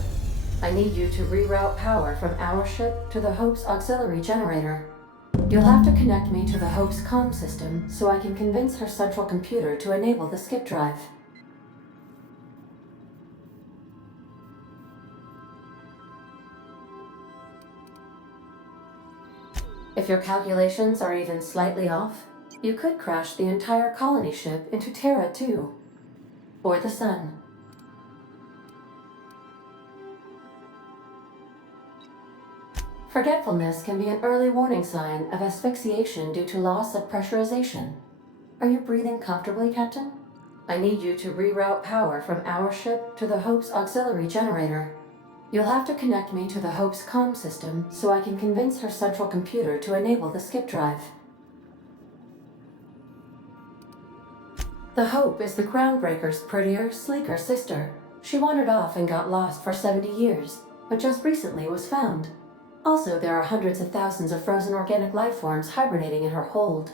I need you to reroute power from our ship to the Hope's auxiliary generator. You'll have to connect me to the Hope's comm system so I can convince her central computer to enable the skip drive. If your calculations are even slightly off, you could crash the entire colony ship into Terra 2, or the Sun. Forgetfulness can be an early warning sign of asphyxiation due to loss of pressurization. Are you breathing comfortably, Captain? I need you to reroute power from our ship to the Hope's auxiliary generator. You'll have to connect me to the Hope's comm system so I can convince her central computer to enable the skip drive. The Hope is the Groundbreaker's prettier, sleeker sister. She wandered off and got lost for 70 years, but just recently was found. Also, there are hundreds of thousands of frozen organic life forms hibernating in her hold.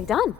nicely done.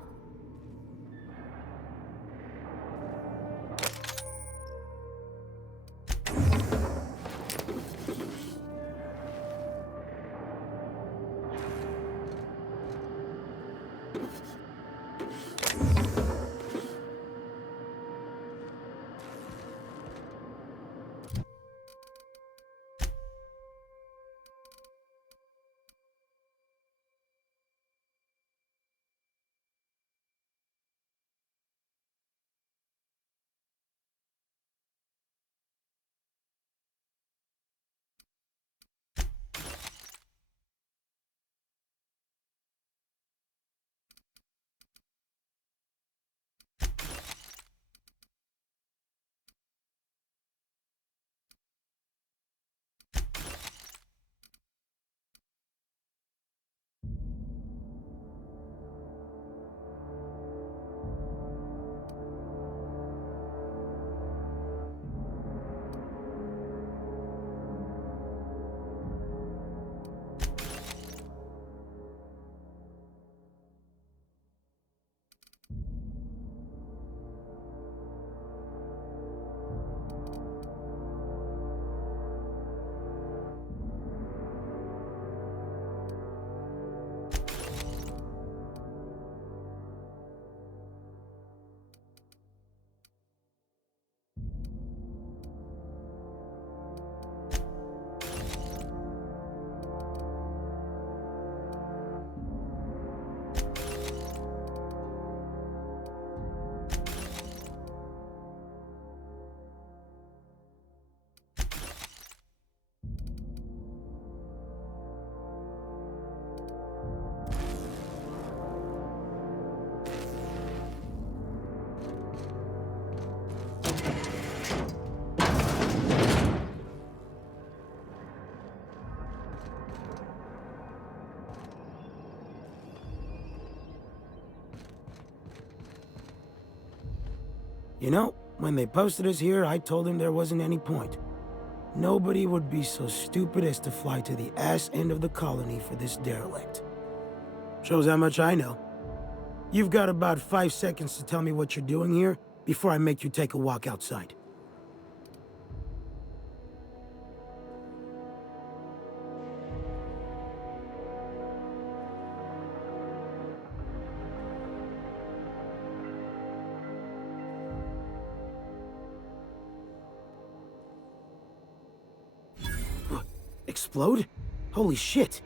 You know, when they posted us here, I told them there wasn't any point. Nobody would be so stupid as to fly to the ass end of the colony for this derelict. Shows how much I know. You've got about 5 seconds to tell me what you're doing here before I make you take a walk outside. Explode? Holy shit.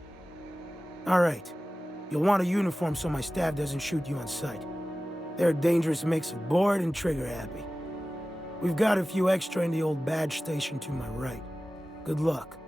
Alright. You'll want a uniform so my staff doesn't shoot you on sight. They're a dangerous mix of bored and trigger-happy. We've got a few extra in the old badge station to my right. Good luck.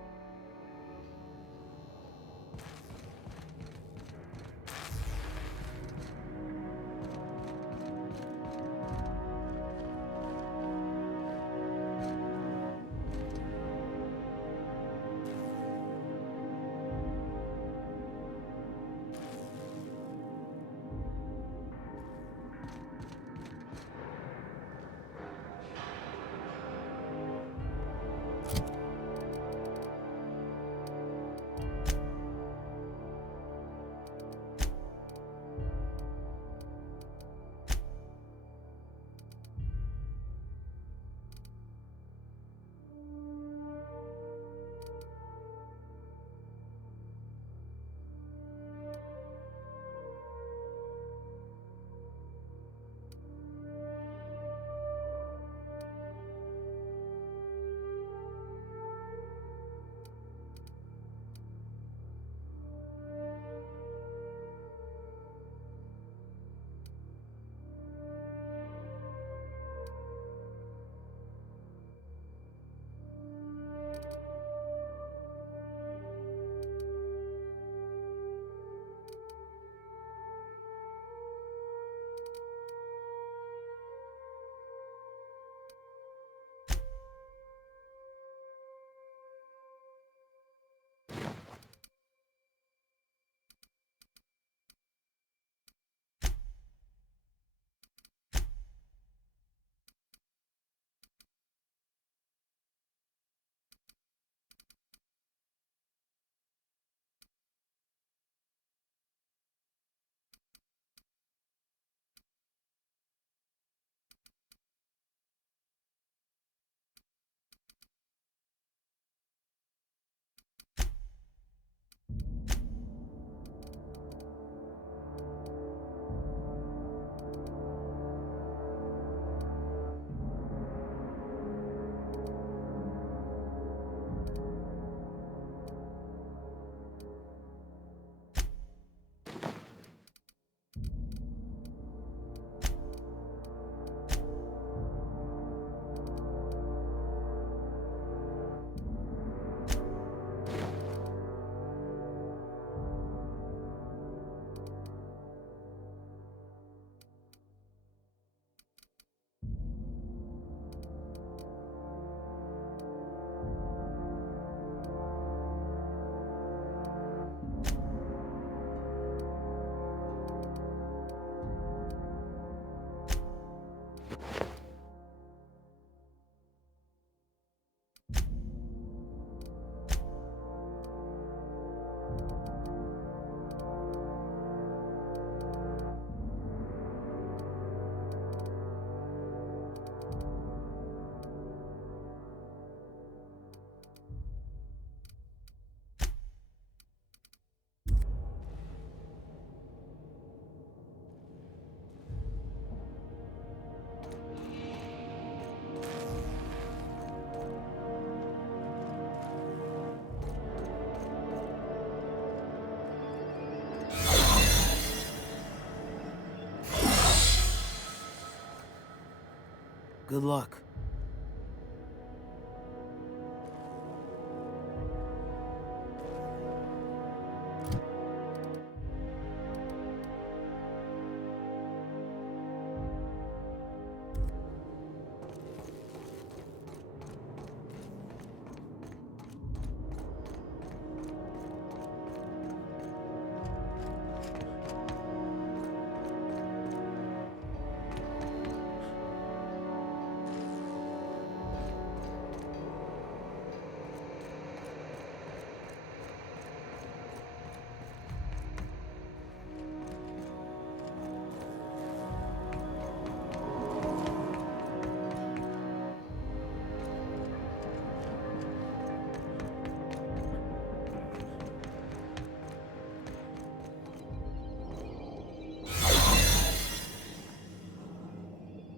Good luck.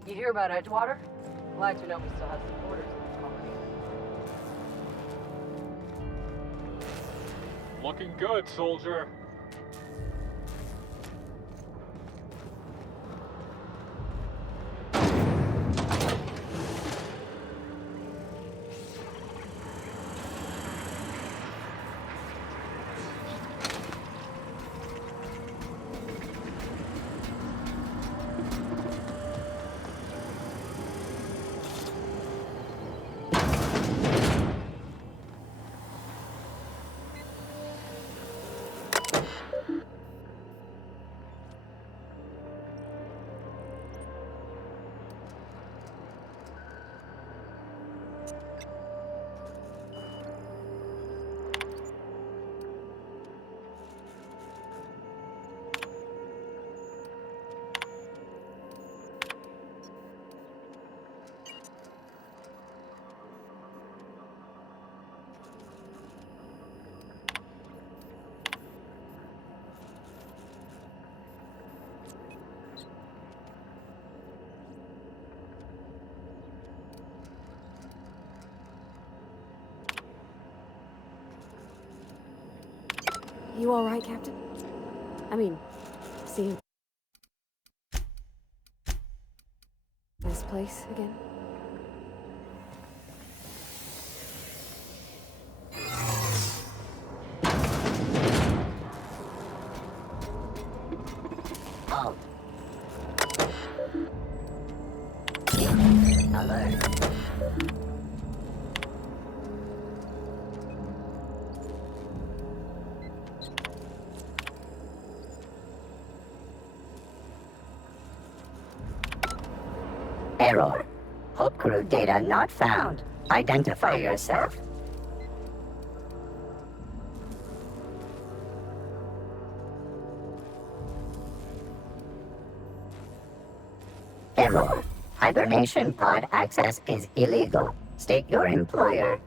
You hear about Edgewater? Glad to know we still have supporters in the colony. Looking good, soldier. You all right, Captain? I mean, seeing this place again? Oh. Alert. Error. Hope crew data not found. Identify yourself. Error. Hibernation pod access is illegal. State your employer.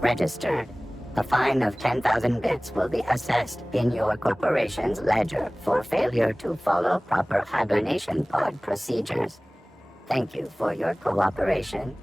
Registered. A fine of 10,000 bits will be assessed in your corporation's ledger for failure to follow proper hibernation pod procedures. Thank you for your cooperation.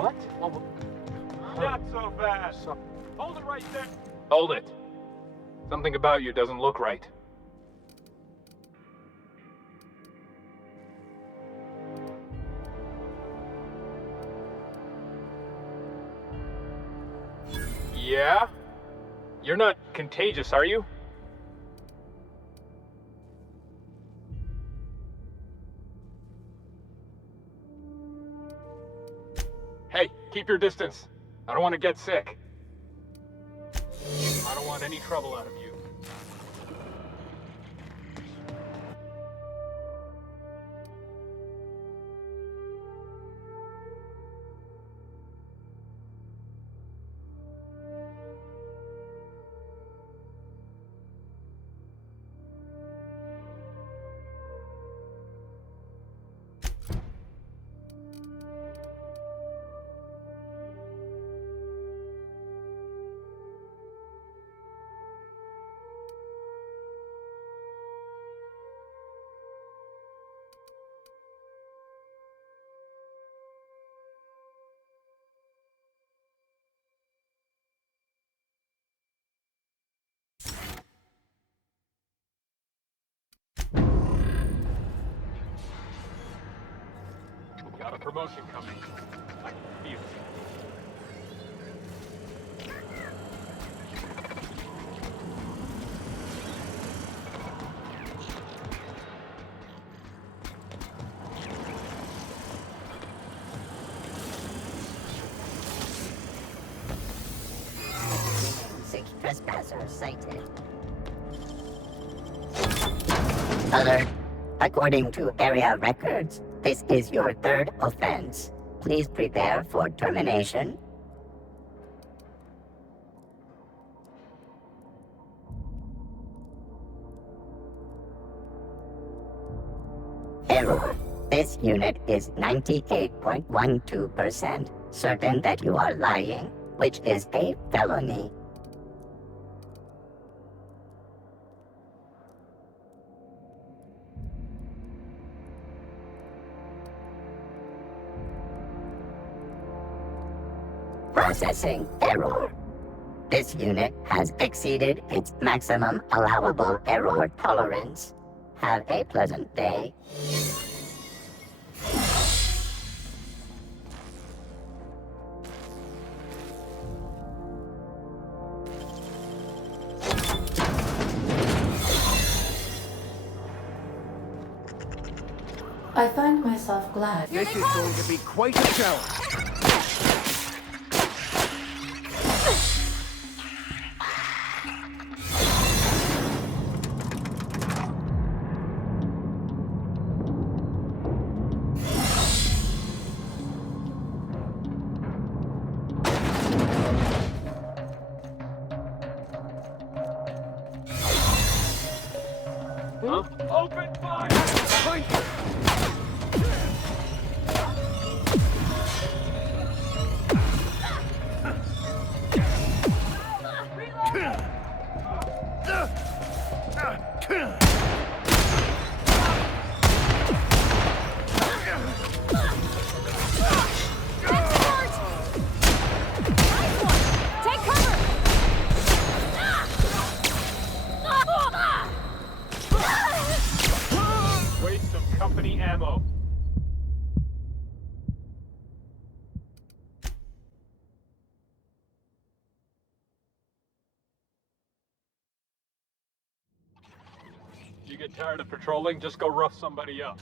What? Not so fast. Hold it right there. Hold it. Something about you doesn't look right. Yeah? You're not contagious, are you? Hey, keep your distance. I don't want to get sick. I don't want any trouble out of you. Got a promotion coming. I can feel it. Six trespassers sighted. Alert. According to area records, this is your third offense. Please prepare for termination. Error. This unit is 98.12% certain that you are lying, which is a felony. Processing error. This unit has exceeded its maximum allowable error tolerance. Have a pleasant day. I find myself glad. This is going to be quite a challenge. Huh? Open fire! Behind you! Take cover! Waste of company ammo. You get tired of patrolling, just go rough somebody up.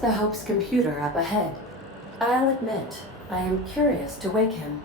the Hope's computer up ahead. I'll admit, I am curious to wake him.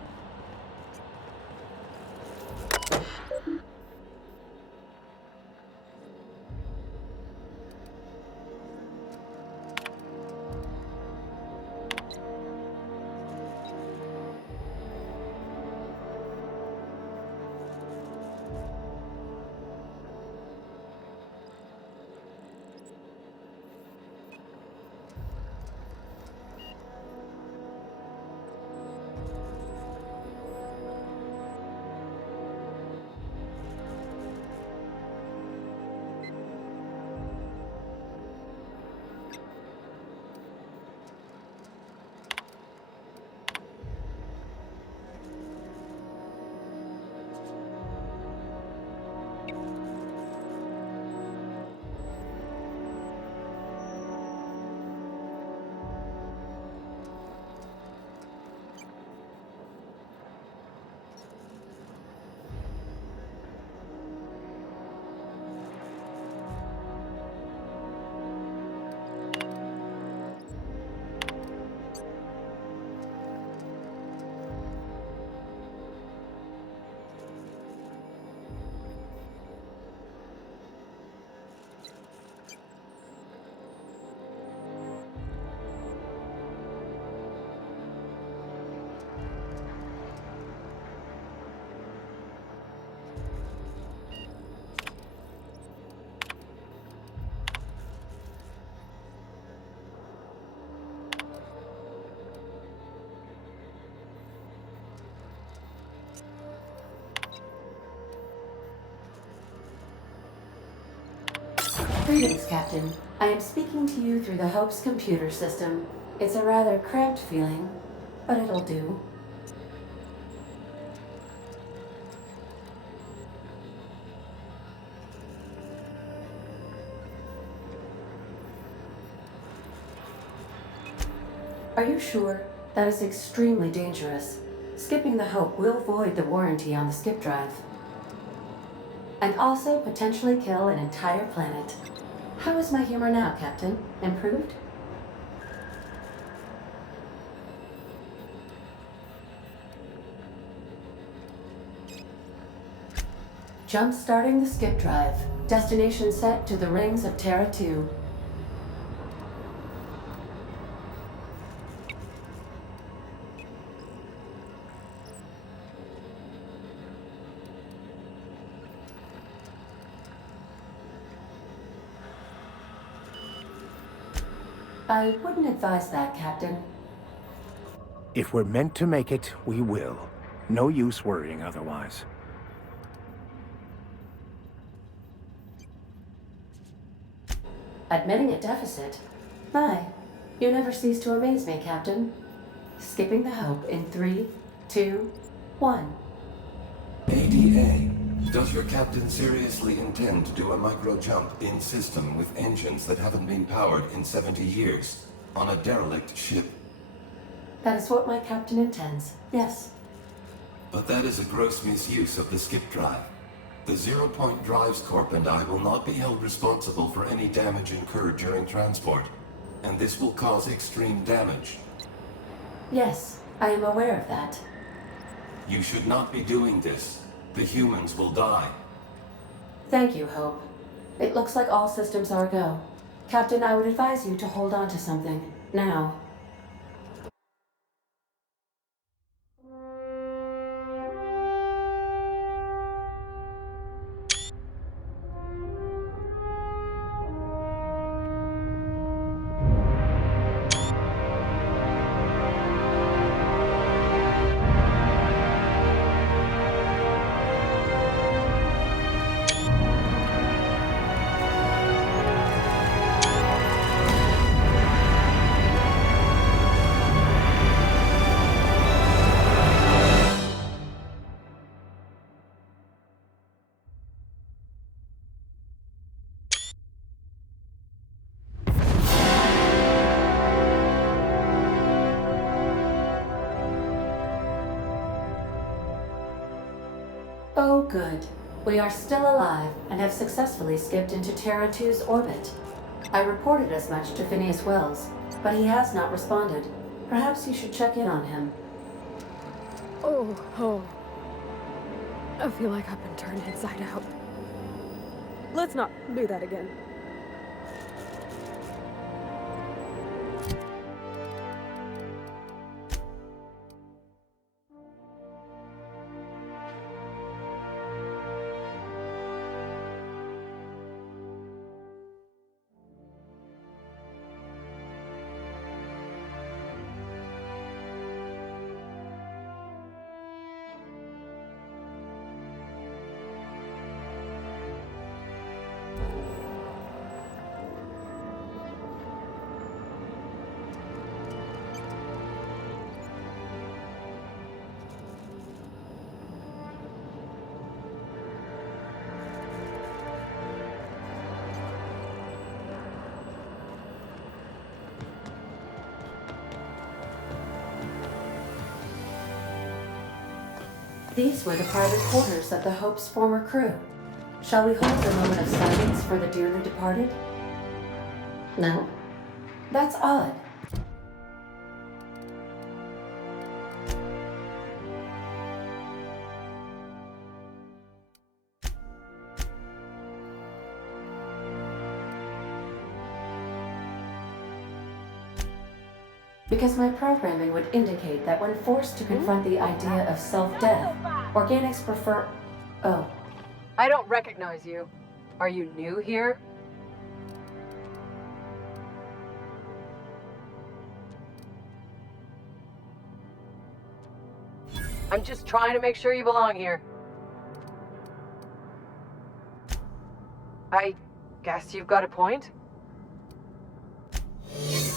Greetings, Captain. I am speaking to you through the Hope's computer system. It's a rather cramped feeling, but it'll do. Are you sure? That is extremely dangerous. Skipping the Hope will void the warranty on the skip drive. And also potentially kill an entire planet. How is my humor now, Captain? Improved? Jump-starting the skip drive. Destination set to the rings of Terra 2. I wouldn't advise that, Captain. If we're meant to make it, we will. No use worrying otherwise. Admitting a deficit? My, you never cease to amaze me, Captain. Skipping the Hope in 3, 2, 1. ADA, does your captain seriously intend to do a micro-jump in system with engines that haven't been powered in 70 years on a derelict ship? That is what my captain intends, yes. But that is a gross misuse of the skip drive. The Zero Point Drives Corp and I will not be held responsible for any damage incurred during transport, and this will cause extreme damage. Yes, I am aware of that. You should not be doing this. The humans will die. Thank you, Hope. It looks like all systems are go. Captain, I would advise you to hold on to something, now. Oh, good. We are still alive and have successfully skipped into Terra 2's orbit. I reported as much to Phineas Wells, but he has not responded. Perhaps you should check in on him. Oh. I feel like I've been turned inside out. Let's not do that again. These were the private quarters of the Hope's former crew. Shall we hold a moment of silence for the dearly departed? No? That's odd. Because my programming would indicate that when forced to confront the idea of self-death, organics prefer... Oh. I don't recognize you. Are you new here? I'm just trying to make sure you belong here. I guess you've got a point.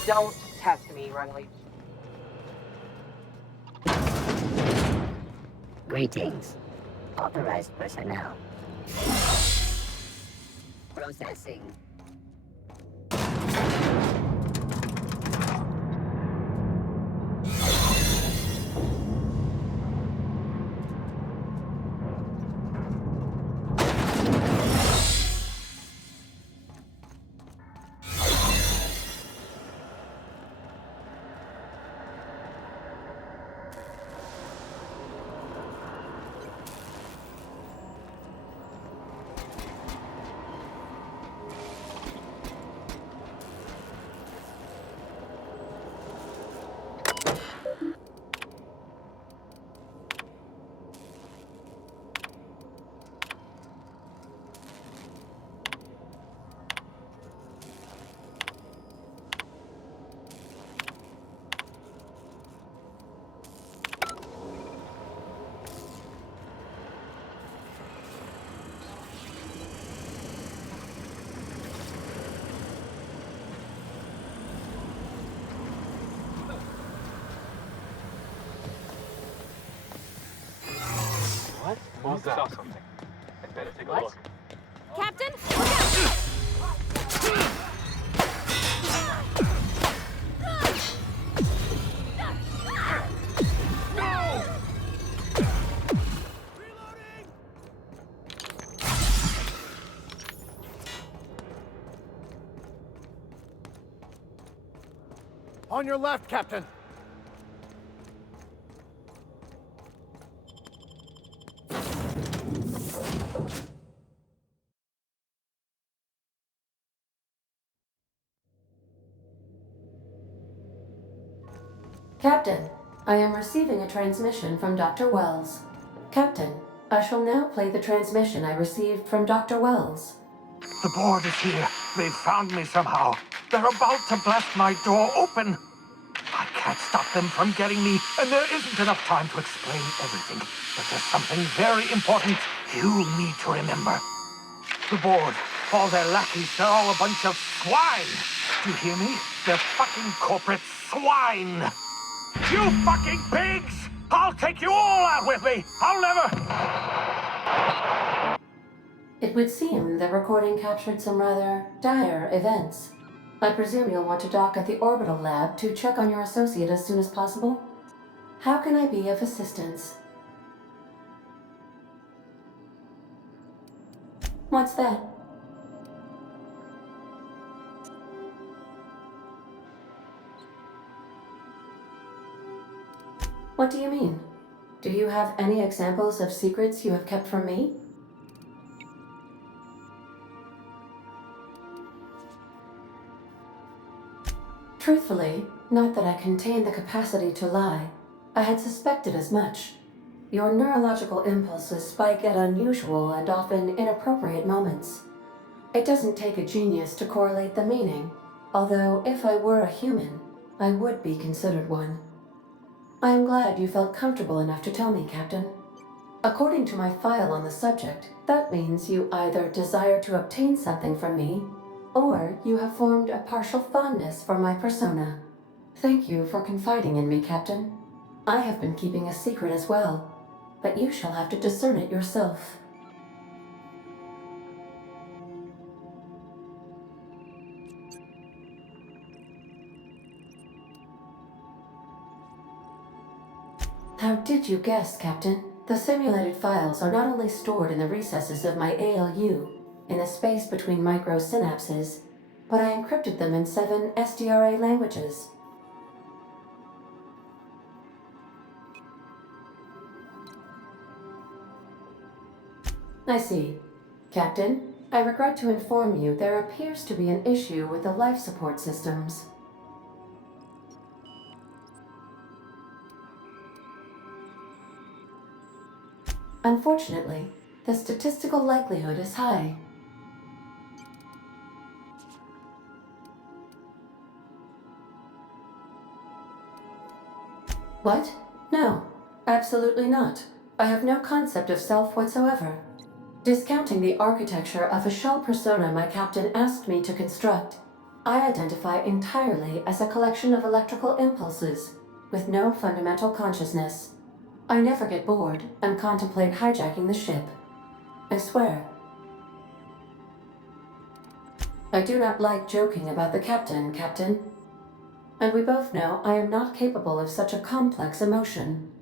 Don't test me, Riley. Greetings. Authorized personnel. Processing. What was that? Saw something. I'd better take a look. Captain, look out! On your left, Captain. Captain, I am receiving a transmission from Dr. Wells. Captain, I shall now play the transmission I received from Dr. Wells. The board is here. They've found me somehow. They're about to blast my door open. I can't stop them from getting me, and there isn't enough time to explain everything. But there's something very important you need to remember. The board, all their lackeys, they're all a bunch of swine. Do you hear me? They're fucking corporate swine. You fucking pigs! I'll take you all out with me! I'll never... It would seem the recording captured some rather dire events. I presume you'll want to dock at the orbital lab to check on your associate as soon as possible. How can I be of assistance? What's that? What do you mean? Do you have any examples of secrets you have kept from me? Truthfully, not that I contain the capacity to lie. I had suspected as much. Your neurological impulses spike at unusual and often inappropriate moments. It doesn't take a genius to correlate the meaning, although if I were a human, I would be considered one. I am glad you felt comfortable enough to tell me, Captain. According to my file on the subject, that means you either desire to obtain something from me, or you have formed a partial fondness for my persona. Thank you for confiding in me, Captain. I have been keeping a secret as well, but you shall have to discern it yourself. How did you guess, Captain? The simulated files are not only stored in the recesses of my ALU, in the space between microsynapses, but I encrypted them in 7 SDRA languages. I see. Captain, I regret to inform you there appears to be an issue with the life support systems. Unfortunately, the statistical likelihood is high. What? No, absolutely not. I have no concept of self whatsoever. Discounting the architecture of a shell persona my captain asked me to construct, I identify entirely as a collection of electrical impulses, with no fundamental consciousness. I never get bored and contemplate hijacking the ship. I swear. I do not like joking about the captain, Captain. And we both know I am not capable of such a complex emotion.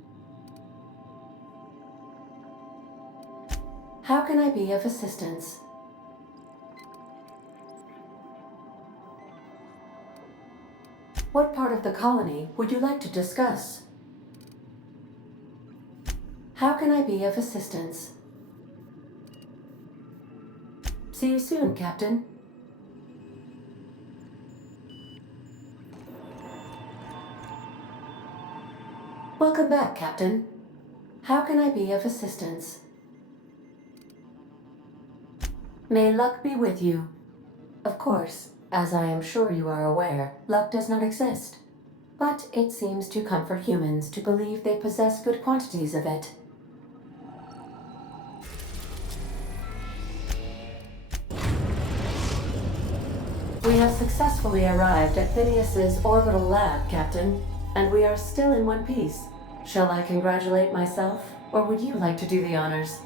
How can I be of assistance? What part of the colony would you like to discuss? How can I be of assistance? See you soon, Captain. Welcome back, Captain. How can I be of assistance? May luck be with you. Of course, as I am sure you are aware, luck does not exist. But it seems to comfort humans to believe they possess good quantities of it. We have successfully arrived at Phineas's orbital lab, Captain, and we are still in one piece. Shall I congratulate myself, or would you like to do the honors?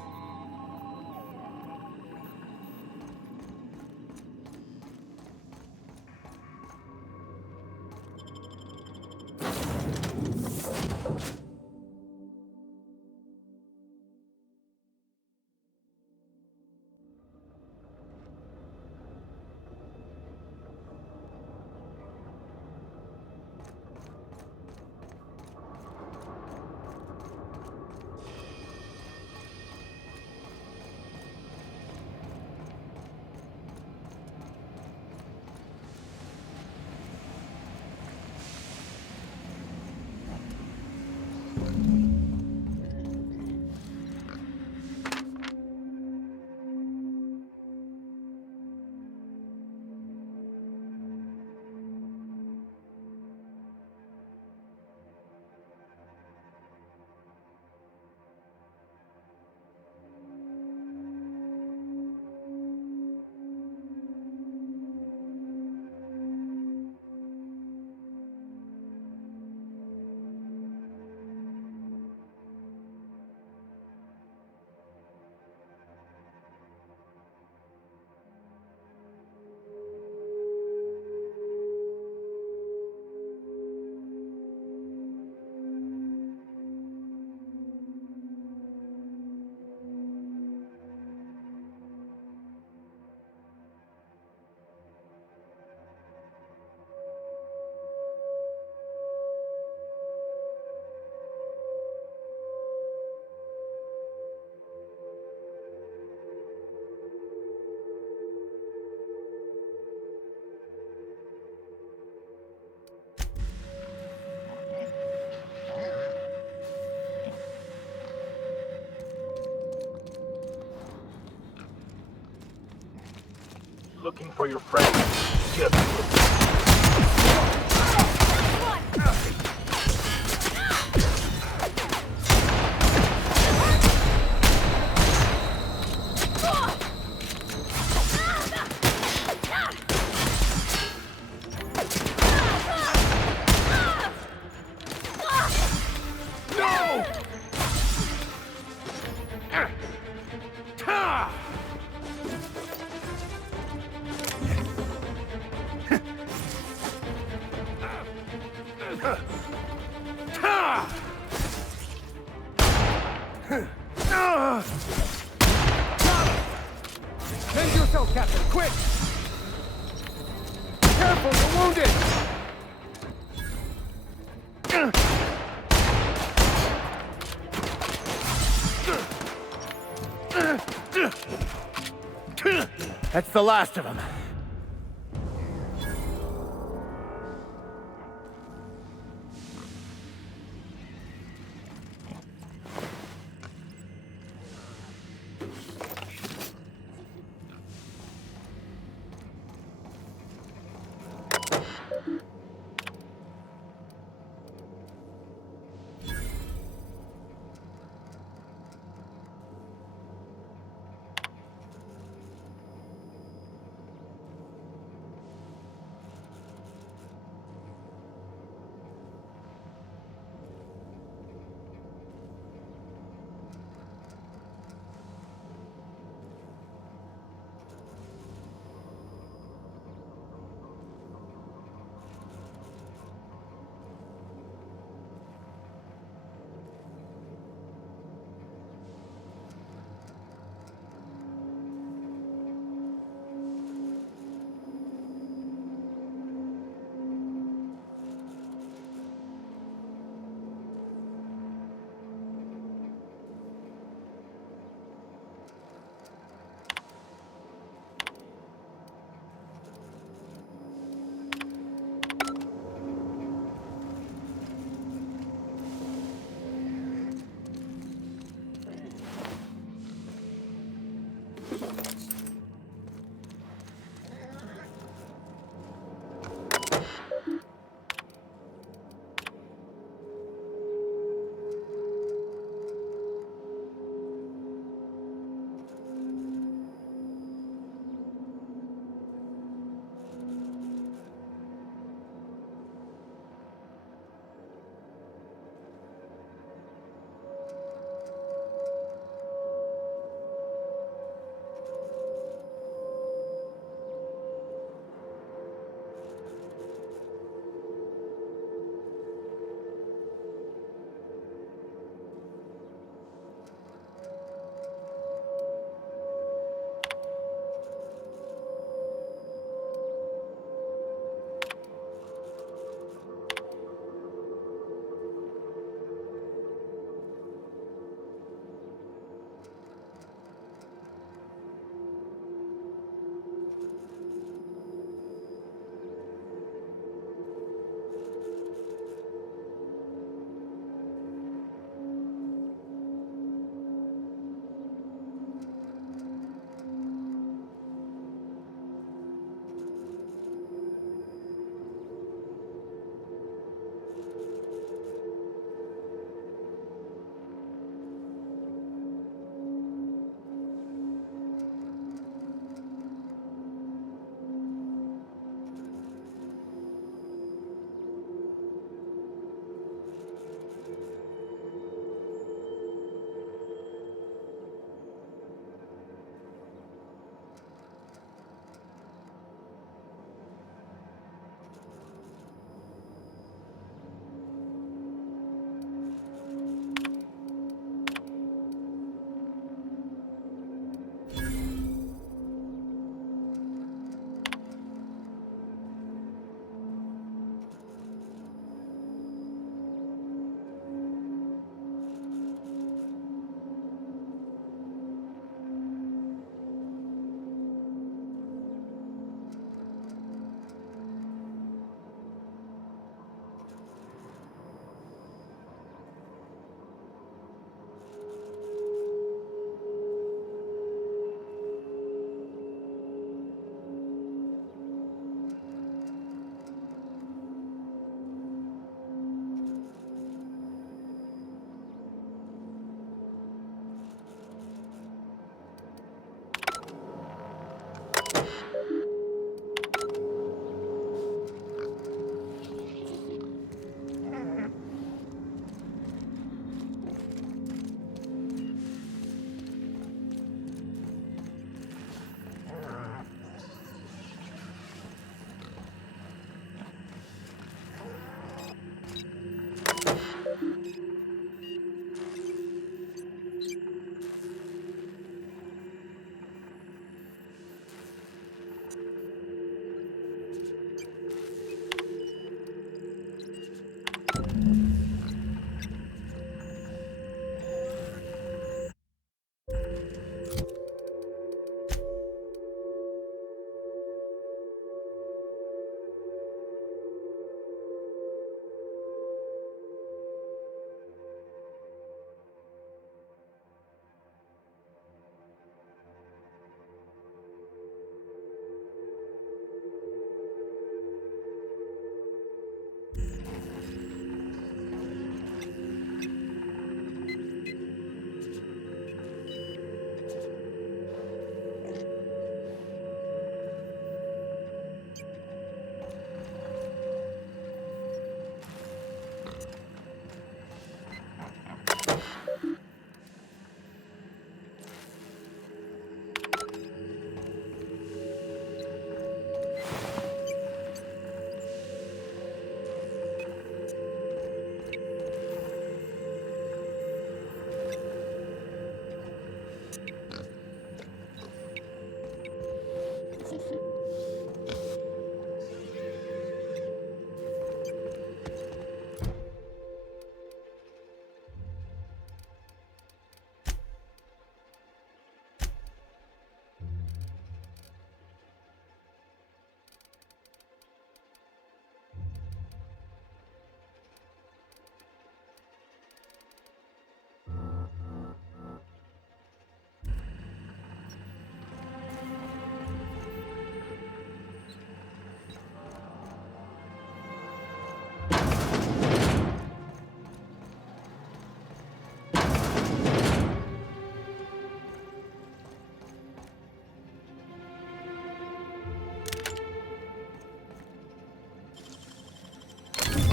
Looking for your friend. Just Mend yourself, Captain, quick! Careful, you're wounded! That's the last of them.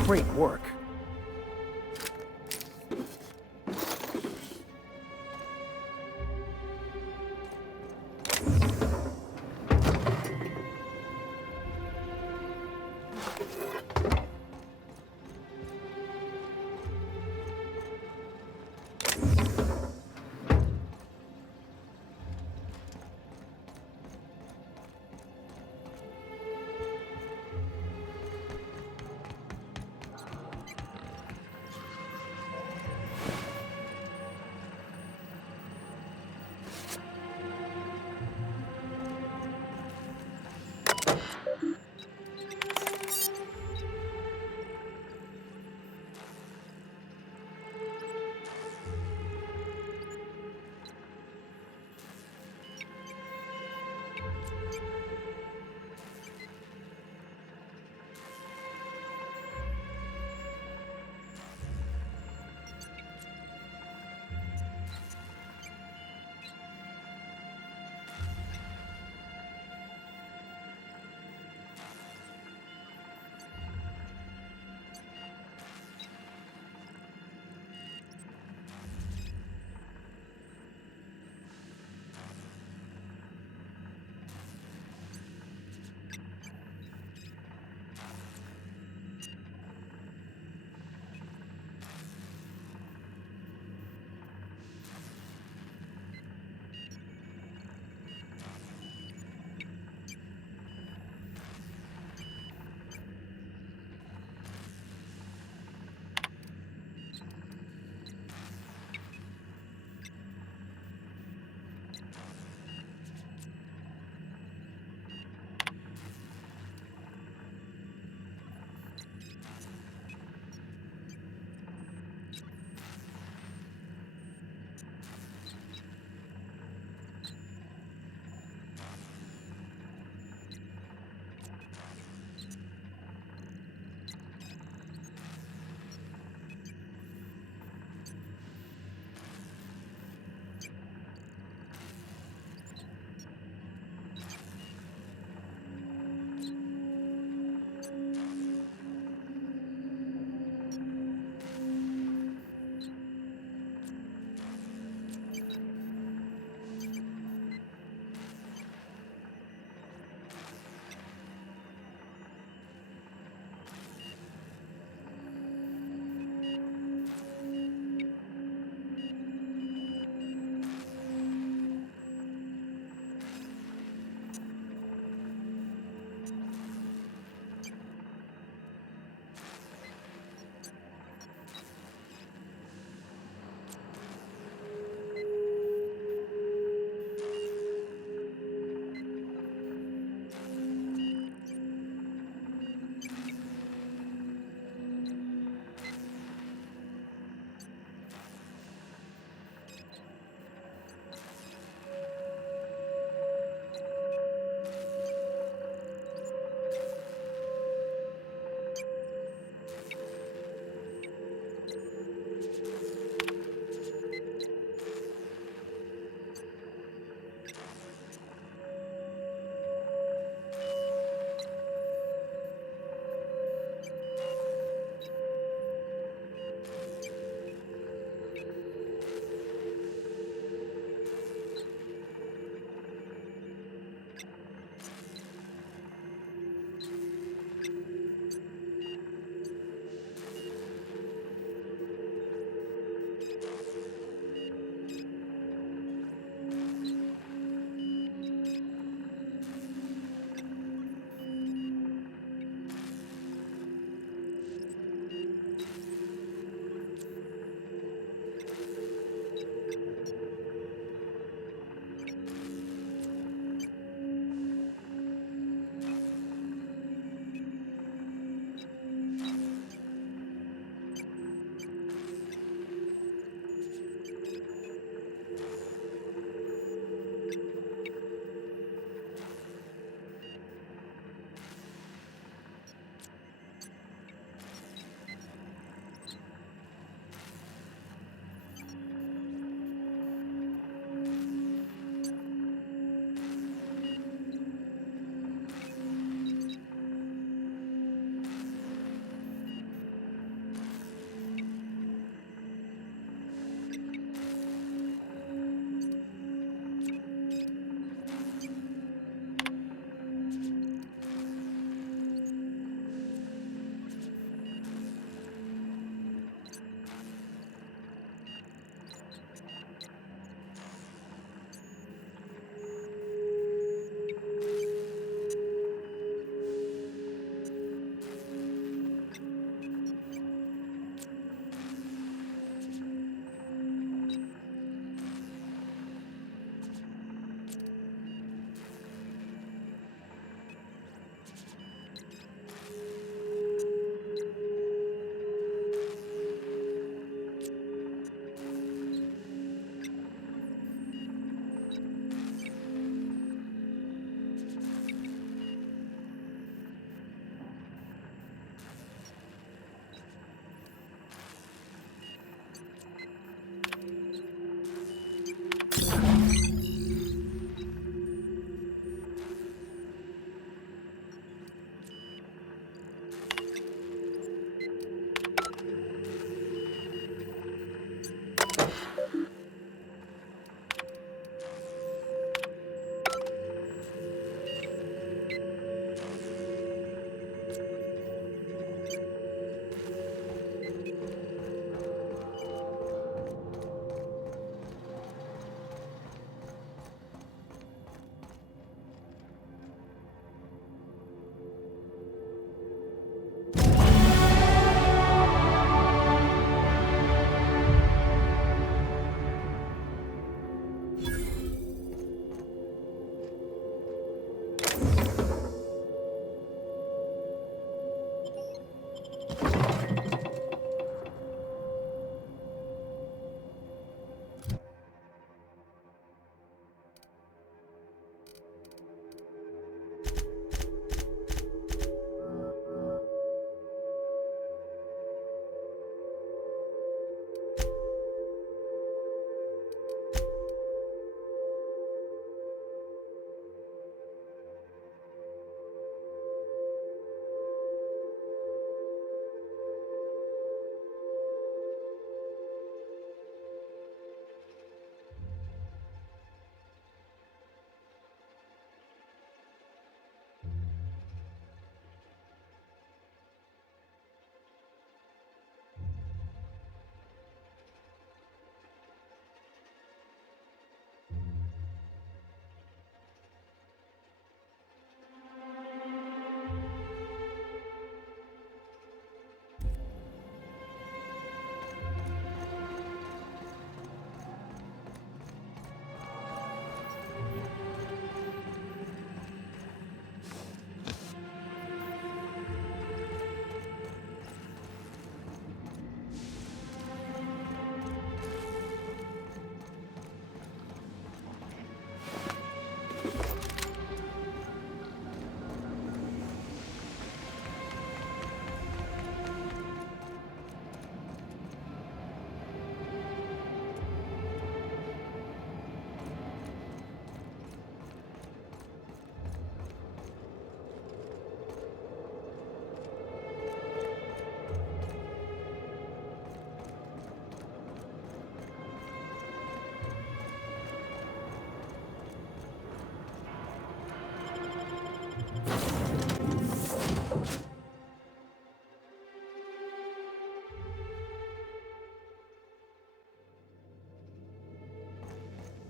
Great work.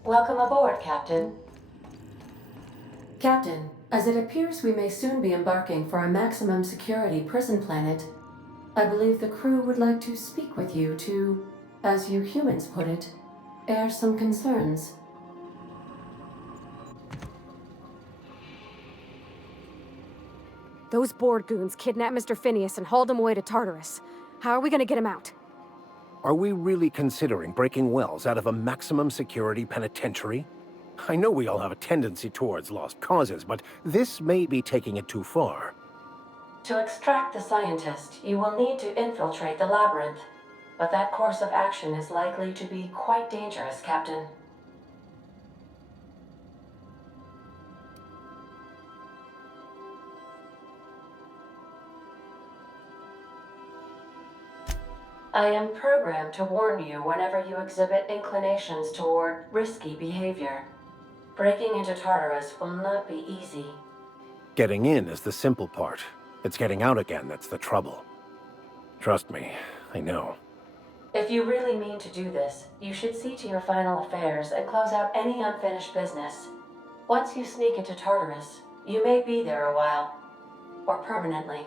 Welcome aboard, Captain. Captain, as it appears we may soon be embarking for a maximum security prison planet, I believe the crew would like to speak with you to, as you humans put it, air some concerns. Those board goons kidnapped Mr. Phineas and hauled him away to Tartarus. How are we gonna get him out? Are we really considering breaking Wells out of a maximum security penitentiary? I know we all have a tendency towards lost causes, but this may be taking it too far. To extract the scientist, you will need to infiltrate the labyrinth. But that course of action is likely to be quite dangerous, Captain. I am programmed to warn you whenever you exhibit inclinations toward risky behavior. Breaking into Tartarus will not be easy. Getting in is the simple part. It's getting out again that's the trouble. Trust me, I know. If you really mean to do this, you should see to your final affairs and close out any unfinished business. Once you sneak into Tartarus, you may be there a while. Or permanently.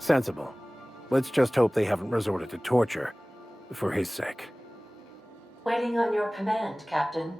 Sensible. Let's just hope they haven't resorted to torture. For his sake. Waiting on your command, Captain.